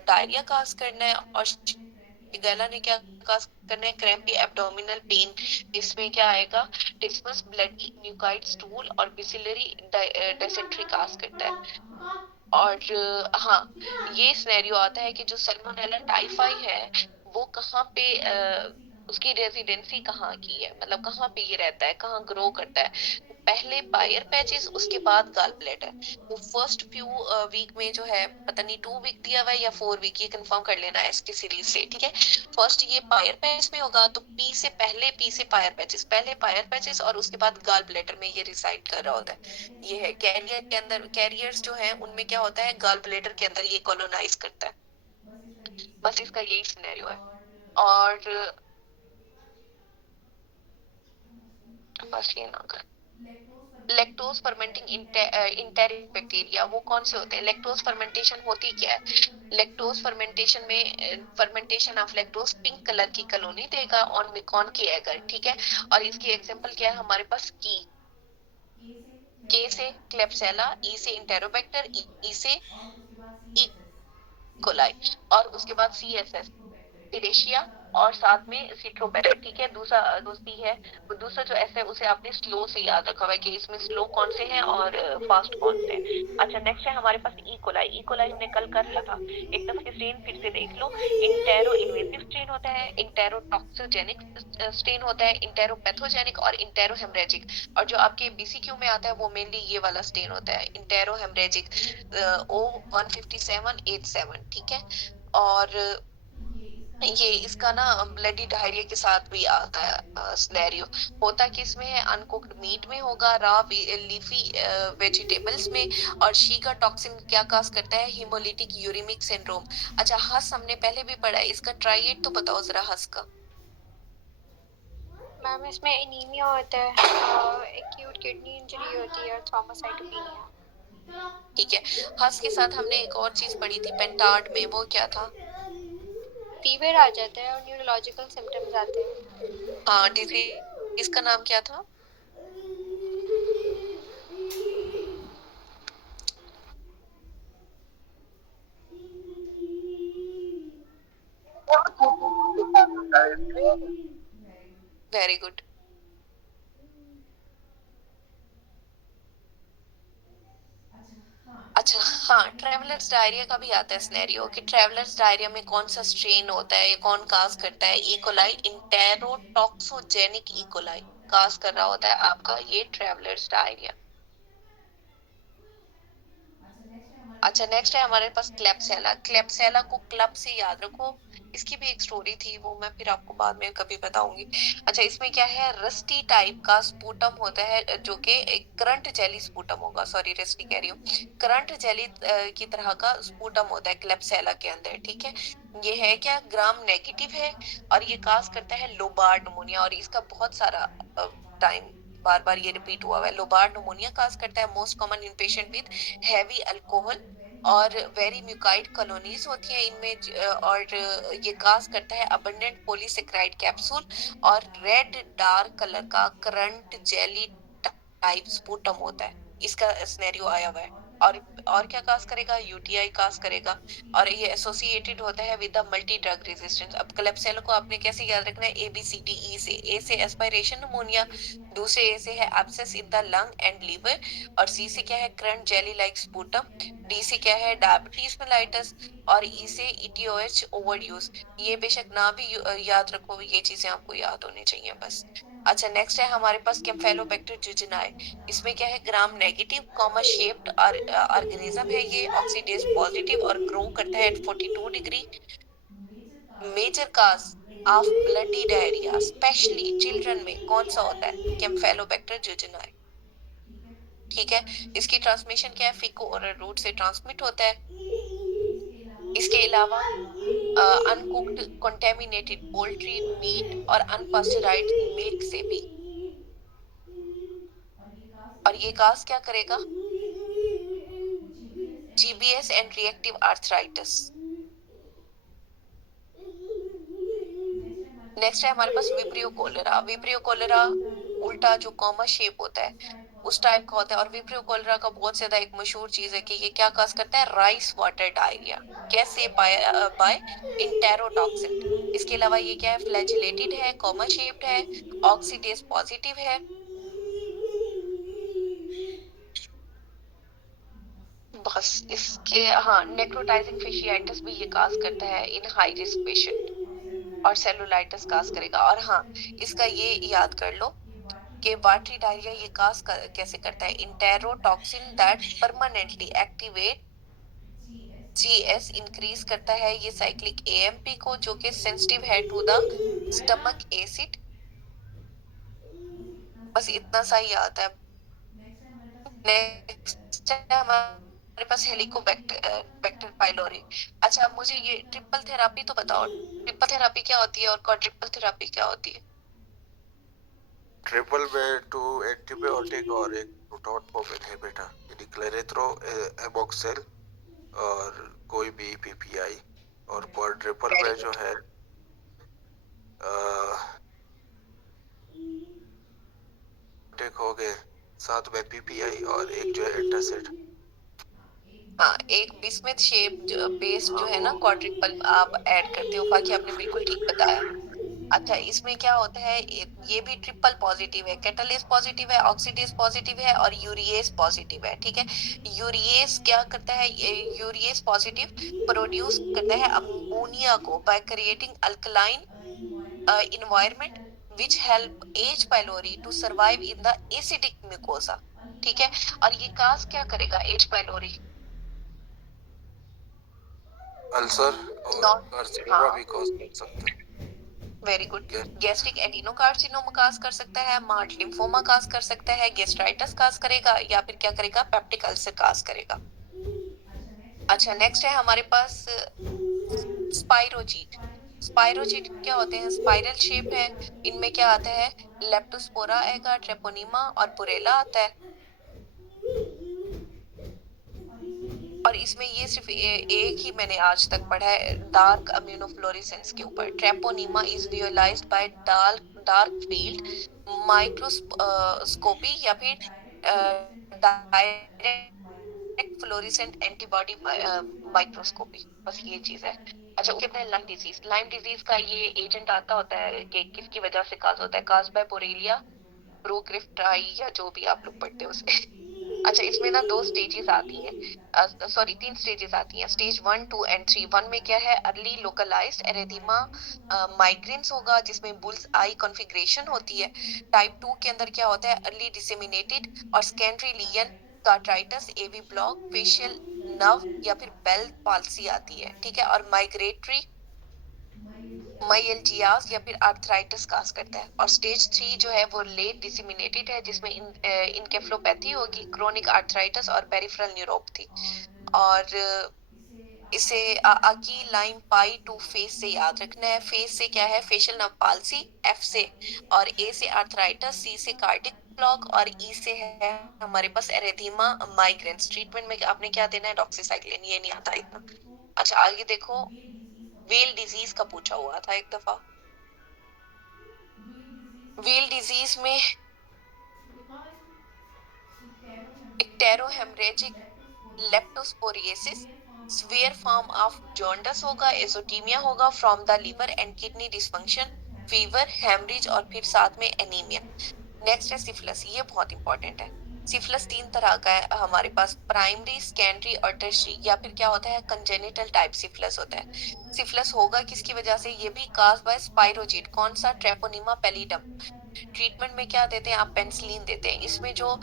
डायरिया काज करना है। और शिगेला ने क्या काज करना है? क्रैम्पी एब्डोमिनल पेन, जिसमें क्या आएगा? डिस्मस ब्लडी म्यूकाइड स्टूल, और बिसिलरी डिसेंट्री काज करता है। और हाँ, ये सिनेरियो आता है कि जो सल्मोनेला टाइफाई है वो कहाँ पे उसकी रेजिडेंसी कहाँ की है, मतलब कहाँ पे ये रहता है, कहाँ ग्रो करता है? तो पहले पायर पैचेस, उसके बाद गाल ब्लैडर। वो फर्स्ट फ्यू वीक में जो है, पता नहीं 2 वीक दिया हुआ है या 4 वीक, ये कंफर्म कर लेना है इसकी सीरीज से, ठीक है। फर्स्ट ये पायर पैच में होगा, तो पी से पहले, पी से पायर पैचेस, पहले पायर पैचेस, और उसके बाद गाल ब्लैडर में ये रिसाइड कर रहा होता है। ये है कैरियर के अंदर, कैरियर्स जो है उनमें क्या होता है? गॉल ब्लैडर के अंदर ये कॉलोनाइज करता है। बस इसका यही सिनेरियो है। और बस ये ना कर, लैक्टोज फर्मेंटिंग इंटेरिक बैक्टीरिया, वो कौन से होते हैं? लैक्टोज फर्मेंटेशन होती क्या है? लैक्टोज फर्मेंटेशन में fermentation of lactose pink colour की कॉलोनी देगा ऑन मिकॉन के एगर, ठीक है। और इसकी एग्जांपल क्या है हमारे पास? की, के से क्लेप्सेला, ई से इंटेरोबैक्टर, ई से ई कोलाई, और उसके बाद सी एस एस इरेशिया, और साथ में सिट्रोबैक्टर, ठीक है। दूसरा दोस्ती है, दूसरा जो ऐसे है उसे आपने स्लो से याद रखा हुआ है कि इसमें स्लो कौन से हैं और फास्ट कौन से हैं। अच्छा, नेक्स्ट है हमारे पास ई कोलाई। ई कोलाई हमने कल कर लिया था, एक दफा स्ट्रेन फिर से देख लो। इंटेरो इन्वेसिव स्ट्रेन होता है, इंटेरो टॉक्सोजेनिक स्ट्रेन होता है, इंटेरो पैथोजेनिक और इंटेरो हेमरेजिक। और जो आपके बीसीक्यू में आता है वो मेनली ये वाला स्ट्रेन होता है, इंटेरो हेमरेजिक, O15787, ठीक है। और ये इसका ना ब्लडी डायरिया के साथ भी आता है सिनेरियो। होता किसमें है? अनकुक्ड मीट में होगा, रॉ लीफी वेजिटेबल्स में। और शीगा टॉक्सिन क्या काज करता है? Haemolytic uraemic syndrome. अच्छा, हस हमने पहले भी पढ़ा है, इसका ट्राइएट तो बताओ जरा हस का। मैम इसमें एनीमिया होता है, एक्यूट किडनी इंजरी होती है और थ्रोम्बोसाइटोपेनिया। ठीक है। हस के साथ हमने एक और चीज पढ़ी थी पेंटार्ड में, वो क्या था? फीवर आ जाता है और न्यूरोलॉजिकल सिम्टम्स आते हैं। हाँ, डिजीज इसका नाम क्या था? Very good. अच्छा हाँ, ट्रेवलर्स डायरिया का भी आता है सिनेरियो कि ट्रेवलर्स डायरिया में कौन सा स्ट्रेन होता है, ये कौन काज करता है? इकोलाई, इंटेरोटॉक्सोजेनिक इकोलाई काज कर रहा होता है आपका ये ट्रेवलर्स डायरिया। अच्छा, नेक्स्ट है हमारे पास क्लेप्सेला। क्लेप्सेला को क्लब से याद रखो, इसकी भी एक स्टोरी थी, वो मैं फिर आपको बाद में कभी बताऊंगी। अच्छा, इसमें क्या है? रस्टी टाइप का स्पूटम होता है जो कि एक करंट जेली स्पूटम होगा, सॉरी रस्टी कह रही हूँ, करंट जेली की तरह का स्पूटम होता है क्लेप्सेला के अंदर, ठीक है। ये है क्या? ग्राम नेगेटिव है और ये काज करता है लोबार्ड निमोनिया, और इसका बहुत सारा टाइम बार बार ये रिपीट हुआ है। लोबार्ड निमोनिया काज करता है most common in patient with heavy alcohol, और वेरी म्यूकाइड कॉलोनीज होती हैं इनमें और ये काज करता है अबंडेंट पॉलीसेकेराइड कैप्सूल और रेड डार्क कलर का करंट जेली टाइप स्पुटम होता है। इसका सिनेरियो आया हुआ है। और और क्या काज करेगा? यूटीआई काज करेगा, और ये एसोसिएटेड होता है with the multi drug resistance. अब क्लेप्सेलो को आपने कैसे याद रखना है? A B C D E से। ए से एस्पायरेशन निमोनिया, दूसरे ए से है abscess in the lung and liver, और सी से क्या है? Currant jelly like sputum, D से क्या है? डायबिटीज मेलाइटस, और ई से ईटीओएच ओवरयूज। ये बेशक ना भी याद रखो, ये चीजें आपको याद होनी चाहिए बस। अच्छा, नेक्स्ट है हमारे पास कैम्फेलोबैक्टर जुजिनाई। इसमें क्या है? Gram negative comma shaped organism है ये, ऑक्सीडेज पॉजिटिव और ग्रो करता है at 42 degree. Major cause of bloody diarrhoea especially children में कौन सा होता है? कैम्फेलोबैक्टर जुजिनाई, ठीक है। इसकी ट्रांसमिशन क्या है? फीको ओरल रूट से ट्रांसमिट होता है। इसके अलावा अनकुक्ड कंटेमिनेटेड पोल्ट्री मीट और अनपास्चराइज्ड मिल्क से भी। और ये काज क्या करेगा? GBS and reactive arthritis. Next है हमारे पास विब्रियो कोलेरा। विब्रियो कोलेरा उल्टा जो कॉमा शेप होता है उस टाइप का होता है, और विब्रियो कोलेरा का बहुत ज्यादा एक मशहूर चीज है कि ये क्या काज करता है? Rice water diarrhoea. कैसे? बाय इंटेरोटॉक्सिन। इसके अलावा ये क्या है? फ्लैजिलेटेड है, कॉमा शेप्ड है, ऑक्सीडेज पॉजिटिव है। बस इसके हाँ, नेक्रोटाइजिंग फेशियाइटिस भी ये काज करता है इन हाई रिस्क पेशेंट, और सेलुलाइटिस काज करेगा। और हाँ, इसका ये याद कर लो कि वाटरी डायरिया ये कैसे करता है? Enterotoxin that permanently activate GS increase करता है ये साइक्लिक एएमपी को, जो कि सेंसिटिव है टू द स्टमक एसिड। बस इतना सा ही याद है। नेक्स्ट है हमारे पास हेलिकोबैक्टर बैक्टर पाइलोरी। अच्छा, मुझे ये ट्रिपल थेरापी तो बताओ, ट्रिपल थेरापी क्या होती है और क्वाड्रुपल थेरापी क्या होती है? ट्रिपल में 2 एंटीबायोटिक और एक डॉट पॉप इनहिबिटर यानी क्लेरेथ्रो एबॉक्सेल और कोई भी पीपीआई और क्वाड्रिपल में जो है टेक हो गए, साथ में पीपीआई और एक जो है एंटासिड। हाँ, एक बिस्मिथ शेप बेस्ड जो है ना क्वाड्रिपल आप ऐड करते हो, बाकी आपने बिल्कुल ठीक बताया। अच्छा, इसमें क्या होता है, ये भी ट्रिपल पॉजिटिव है, कैटालेस पॉजिटिव है, ऑक्सीडेज पॉजिटिव है और यूरिएस पॉजिटिव है। ठीक है, यूरिएस क्या करता है, यूरिएस पॉजिटिव प्रोड्यूस करता है अमोनिया को by creating alkaline environment which help H. pylori to survive in the acidic mucosa। ठीक है, और ये काज क्या करेगा H. pylori? अल्सर और नॉट, कार्सिनोमा हाँ, भी कॉज कर सकते हैं। Very good. क्या? गैस्ट्रिक एडिनोकार्सिनोमा काज कर सकता है, मार्ट लिम्फोमा काज कर सकता है, गेस्ट्राइटिस काज करेगा, या फिर क्या करेगा, पेप्टिक अल्सर काज करेगा। अच्छा, नेक्स्ट है हमारे पास स्पाइरोजीट। स्पाइरोजीट क्या होते हैं, स्पाइरल शेप है, इनमें क्या आता है, लेप्टोस्पोरा आएगा, ट्रेपोनिमा और पुरेला आता है। और इसमें ये सिर्फ एक ही मैंने आज तक पढ़ा है, डार्क अम्यूनोफ्लोरेसेंस के ऊपर। Treponema is visualised by dark field microscopy या फिर डायरेक्ट फ्लोरेसेंट एंटीबॉडी माइक्रोस्कोपी, बस ये चीज है। अच्छा, उसके बाद लाइम डिजीज। लाइम डिजीज का ये एजेंट आता होता है कि किसकी वजह से काज होता है, काज बाय बोरेलिया प्रोग्रिफ्टाई या जो भी आप लोग पढ़ते हो उसे। अच्छा, इसमें ना दो स्टेजेस आती हैं, सॉरी 3 स्टेजेस आती हैं, स्टेज 1, 2 एंड 3। 1 में क्या है, अर्ली लोकलाइज्ड एरेथीमा माइग्रेन्स होगा जिसमें बुल्स आई कॉन्फ़िगरेशन होती है। टाइप 2 के अंदर क्या होता है, अर्ली डिसेमिनेटेड और secondary lesion carditis, AV block, facial nerve या फिर बेल पाल्सी आती है। ठीक है, और माइग्रेटरी माइल्जियास या फिर आर्थराइटिस काज करता है। और स्टेज 3 जो है वो लेट डिसेमिनेटेड है जिसमें इनकेफ्लोपैथी होगी, क्रोनिक आर्थराइटिस और पेरिफेरल न्यूरोपैथी। और इसे आकी लाइम पाई टू फेस से याद रखना है। फेस से क्या है, फेशियल नर्व पाल्सी, एफ से और ए से आर्थराइटिस, सी से कार्डिक ब्लॉक और ई से है हमारे पास एरेथीमा माइग्रेन्स। ट्रीटमेंट में आपने क्या देना है, डॉक्सीसाइक्लिन, ये नहीं आता इतना। अच्छा, आगे देखो, वेल डिजीज का पूछा हुआ था एक दफा। वेल डिजीज में icterohaemorrhagic leptospirosis, severe form of jaundice होगा, एजोटीमिया होगा from the liver and kidney dysfunction, fever, haemorrhage और फिर साथ में एनीमिया। नेक्स्ट है सिफिलिस, ये बहुत इंपॉर्टेंट है। सिफिलिस 3 तरह का है हमारे पास, प्राइमरी, सेकेंडरी और टर्शरी, या फिर क्या होता है, कंजेनिटल टाइप सिफिलिस होता है। सिफिलिस होगा किसकी वजह से, ये भी काज बाय स्पाइरोजीट, कौन सा, ट्रेपोनिमा पैलिडम। ट्रीटमेंट में क्या देते हैं आप, पेनिसिलिन देते हैं। इसमें जो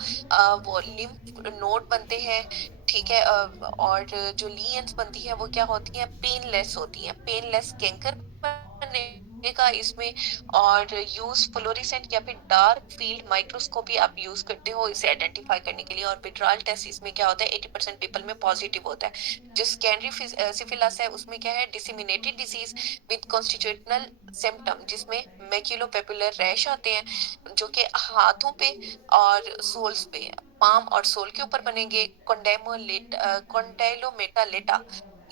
वो लिम्फ नोड बनते हैं, ठीक है, और जो लीयंस बनती है वो क्या होती है, पेनलेस होती है, पेनलेस कैंकर बनेगा इसमें। और यूज फ्लोरेसेंट या फिर डार्क फील्ड माइक्रोस्कोपी आप यूज करते हो इसे आइडेंटिफाई करने के लिए। और विट्राल टेस्ट इसमें क्या होता है, 80% पीपल में पॉजिटिव होता है। जो सेकेंडरी सिफिलिस है उसमें क्या है, disseminated disease with constitutional symptom, जिसमें मैक्यूलोपेपुलर रैश आते हैं जो कि हाथों पे और सोल्स पे, पाम और सोल के ऊपर बनेंगे। कॉन्डेलोमेटा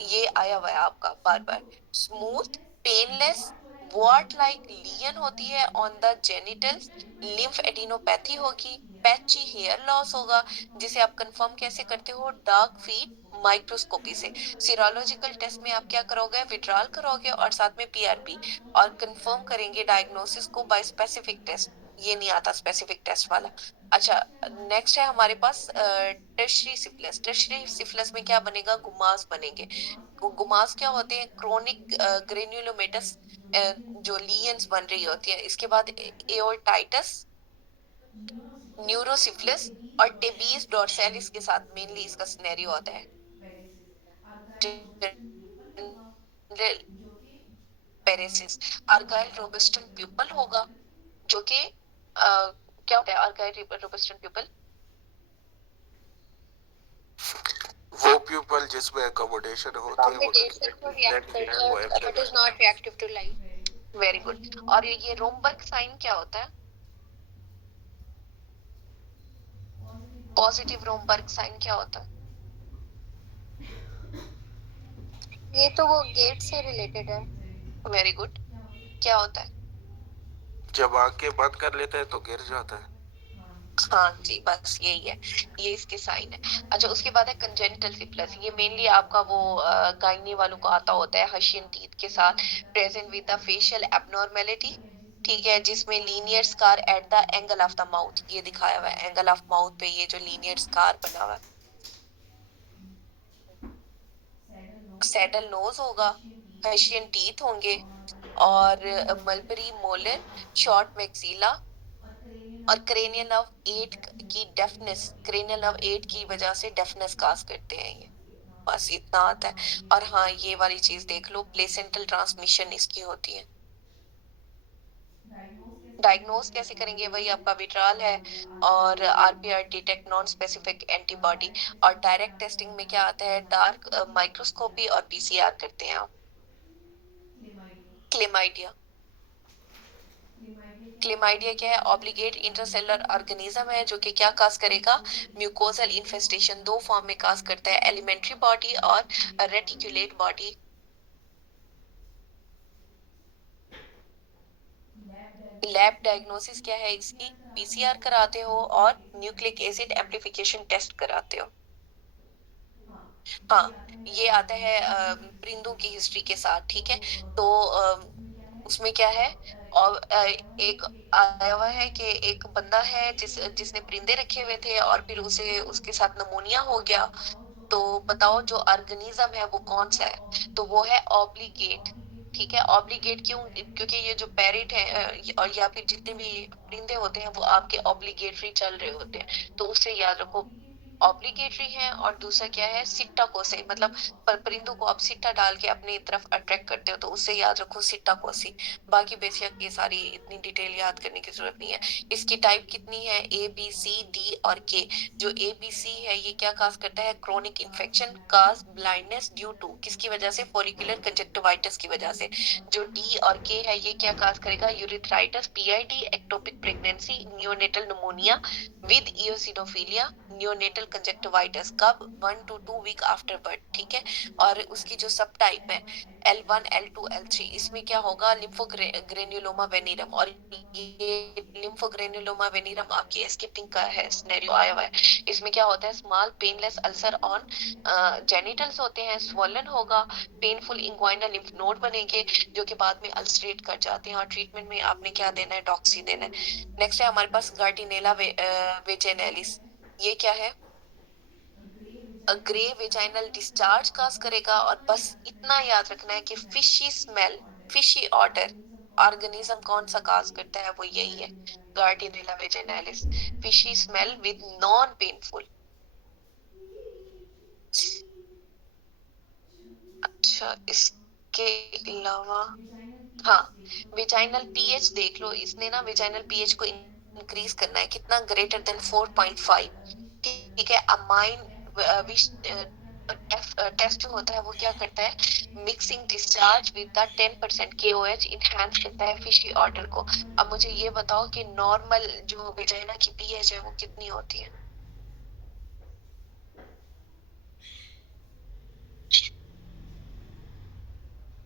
ये आया हुआ है आपका बार बार। स्मूथ, पेनलेस, वॉर्ट लाइक लीजन होती है on the genitals. Lymph adenopathy होगी, पैची हेयर लॉस होगा, जिसे आप कंफर्म कैसे करते हो, डार्क फीट माइक्रोस्कोपी से। सीरोलॉजिकल टेस्ट में आप क्या करोगे, विड्रॉल करोगे और साथ में पीआरपी, और कंफर्म करेंगे डायग्नोसिस को बाय स्पेसिफिक टेस्ट। ये नहीं आता स्पेसिफिक टेस्ट वाला। अच्छा, नेक्स्ट है हमारे पास टर्शरी सिफिलिस। टर्शरी सिफिलिस में क्या बनेगा, गुमास बनेंगे। गुमास क्या होते हैं, क्रोनिक ग्रेन्युलोमेटस जो लीयंस बन रही होती है। इसके बाद एओर्टाइटिस, न्यूरोसिफिलिस और टेबीज डोर्सालिस के साथ मेनली इसका सिनेरियो होता है। जनरल पेरेसिस, आर्गाइल रोबस्टन प्यूपल होगा, जो कि क्या होता है आर्गाइल रोबस्टन प्यूपल, वो प्यूपल जिसमें अकोमोडेशन होती है, वो कॉम्बिनेशन को रिएक्ट है करता वो है but is not reactive to light. Very good. और ये रोमबर्ग साइन क्या होता है, पॉजिटिव रोमबर्ग साइन क्या होता है? ये तो वो गेट से रिलेटेड है। Very good. क्या होता है? जब आंखें बंद कर लेते हैं तो गिर जाता है। हाँ जी, बस यही है, ये इसके साइन है। अच्छा, उसके बाद है कंजेनिटल सिफिलिस। ये मेनली आपका वो गायनी वालों को आता होता है, हशियन टीथ के साथ, present with the facial abnormality, ठीक है, जिसमें linear scar at the angle of the mouth, ये दिखाया हुआ है एंगल ऑफ माउथ पे, ये जो लीनियर स्कार बना हुआ है। सैडल नोज होगा, हशियन टीथ होंगे, और मलबरी मोलर, शॉर्ट मैक्सिला, और क्रेनियल नर्व 8 की डेफनेस, क्रेनियल नर्व 8 की वजह से डेफनेस काज करते हैं ये। बस इतना आता है। और हाँ, ये वाली चीज देख लो, प्लेसेंटल ट्रांसमिशन इसकी होती है। डायग्नोज कैसे करेंगे? वही आपका विट्राल है, और RPR detect non specific antibody, और डायरेक्ट टेस्टिंग में क्या आता है, डार्क माइक्रोस्कोपी और पीसीआर करते हैं आप। क्लेमाइडिया। क्लेमाइडिया क्या है? ऑब्लिगेट इंटरसेलर ऑर्गेनिज्म है, जो कि क्या काज करेगा, म्यूकोजल इन्फेस्टेशन, दो फॉर्म में काज करता है, एलिमेंट्री बॉडी और रेटिकुलेट बॉडी। लैब डायग्नोसिस क्या है इसकी? पीसीआर कराते हो और न्यूक्लिक एसिड एम्प्लीफिकेशन टेस्ट कराते हो। हाँ, ये आता है परिंदों की हिस्ट्री के साथ, ठीक है। तो उसमें क्या है, और एक आया हुआ है कि एक बंदा है जिसने परिंदे रखे हुए थे, और फिर उसे उसके साथ नमोनिया हो गया। तो बताओ जो ऑर्गेनिज्म है वो कौन सा है? तो वो है ऑब्लिगेट, ठीक है। ऑब्लिगेट क्यों? क्योंकि ये जो पैरेट है और या फिर जितने भी परिंदे होते हैं वो आपके ऑब्लिगेटरी चल रहे होते हैं, तो उससे याद रखो, ऑब्लिगेटरी है। और दूसरा क्या है, सिट्टा कोसे, मतलब परिंदों को आप सिट्टा डाल के अपनी तरफ अट्रैक्ट करते हो, तो उससे याद रखो सिट्टा कोसी। बाकी बेशक ये सारी इतनी डिटेल याद करने की जरूरत नहीं है। इसकी टाइप कितनी है? ए बी सी डी और के। जो ए बी सी है ये क्या काज करता है, chronic infection, cause blindness due to, किसकी वजह से, फॉलिकुलर कंजक्टिवाइटिस की वजह से। जो डी और के है ये क्या काज करेगा, urethritis, PID, ectopic pregnancy, neonatal pneumonia with eosinophilia, neonatal conjunctivitis, कब, 1 to 2 वीक आफ्टर बर्थ, ठीक है। और उसकी जो सब टाइप है, L1, L2, L3, इसमें क्या होगा, लिम्फोग्रेन्युलोमा वेनिरम। और ये लिम्फोग्रेन्युलोमा वेनिरम आपकी स्किपिंग का है सिनेरियो आया हुआ है। इसमें क्या होता है, small painless ulcer on genitals होते हैं, स्वोलन होगा, पेनफुल इंग्वाइनल लिम्फ नोड बनेंगे, जो कि बाद में अल्सरेट कर जाते हैं, और ट्रीटमेंट में आपने क्या देना है, डॉक्सी देना है। नेक्स्ट है हमारे पास गार्डिनेला वेजेनेलिस। ये क्या है? ग्रे वेजाइनल डिस्चार्ज काज करेगा, और बस इतना याद रखना है कि fishy smell, fishy odour, organism कौन सा काज करता है, वो यही है, gardnerella vaginalis. Fishy smell with non painful. अच्छा, इसके अलावा, हाँ, विजाइनल पीएच देख लो। इसने ना विजाइनल पीएच को इंक्रीज करना है, कितना, ग्रेटर देन 4.5, ठीक है। अमाइन विच टेस्ट जो होता है वो क्या करता है, mixing discharge with the 10% KOH enhance करता है फिशी ऑर्डर को। अब मुझे ये बताओ कि नॉर्मल जो विजाइना की पीएच है वो कितनी होती है?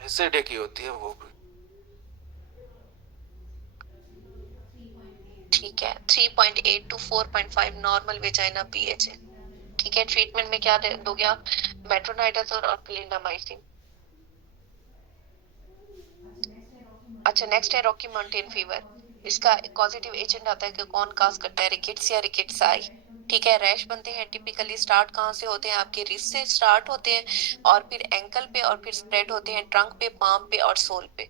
एसिडिक ही होती है वो भी। ठीक है, 3.8 to 4.5 नॉर्मल वेजाइना पीएच है, ठीक है। ट्रीटमेंट में क्या दोगे आप? मेट्रोनाइडाजोल और क्लिंडामाइसिन। अच्छा, नेक्स्ट है रॉकी माउंटेन फीवर। इसका कॉजेटिव एजेंट आता है कि कौन काज करता है, रिकेट्स या रिकेट्साई, ठीक है। रैश बनते हैं, टिपिकली स्टार्ट कहाँ से होते हैं, आपके रिस्ट से स्टार्ट होते हैं, और फिर एंकल पे, और फिर स्प्रेड होते हैं ट्रंक पे, पाम पे और सोल पे।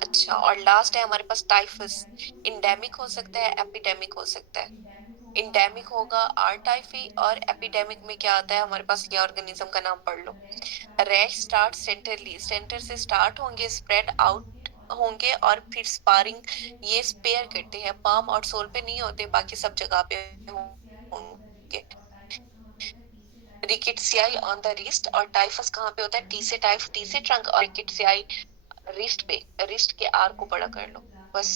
अच्छा, और लास्ट है हमारे पास टाइफस। इंडेमिक हो सकता है, एपिडेमिक हो सकता है। इंडेमिक होगा आर टाइफी, और एपिडेमिक में क्या आता है हमारे पास, ये ऑर्गेनिज्म का नाम पढ़ लो। रैश स्टार्ट सेंटरली, सेंटर से स्टार्ट होंगे, स्प्रेड आउट होंगे, और फिर स्पारिंग, ये स्पेयर करते हैं, पाम और सोल पे नहीं होते, बाकी सब जगह पे होंगे। रिकेट्सियाई ऑन द रिस्ट, और टाइफस कहाँ पे होता है, टी से टाइफ, टी से ट्रंक, और रिकेट्सियाई रिस्ट पे, रिस्ट के आर को बड़ा कर लो, बस।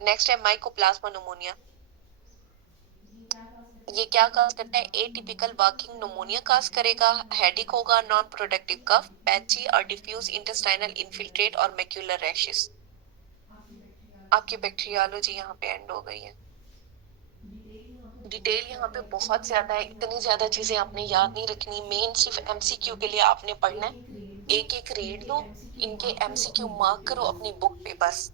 नेक्स्ट है माइकोप्लाज्मा निमोनिया। ये क्या काज करता है, एटिपिकल वर्किंग निमोनिया काज करेगा, हेडेक होगा, नॉन प्रोडक्टिव कफ, पैची और डिफ्यूज इंटेस्टाइनल इन्फिल्ट्रेट और मैक्यूलर रैशेस। आपकी बैक्टीरियोलॉजी यहाँ पे एंड हो गई है। डिटेल यहाँ पे बहुत ज्यादा है, इतनी ज्यादा चीजें आपने याद नहीं रखनी, मेन सिर्फ एमसीक्यू के लिए आपने पढ़ना है। एक एक रीड लो, इनके एमसीक्यू मार्क करो अपनी बुक पे बस।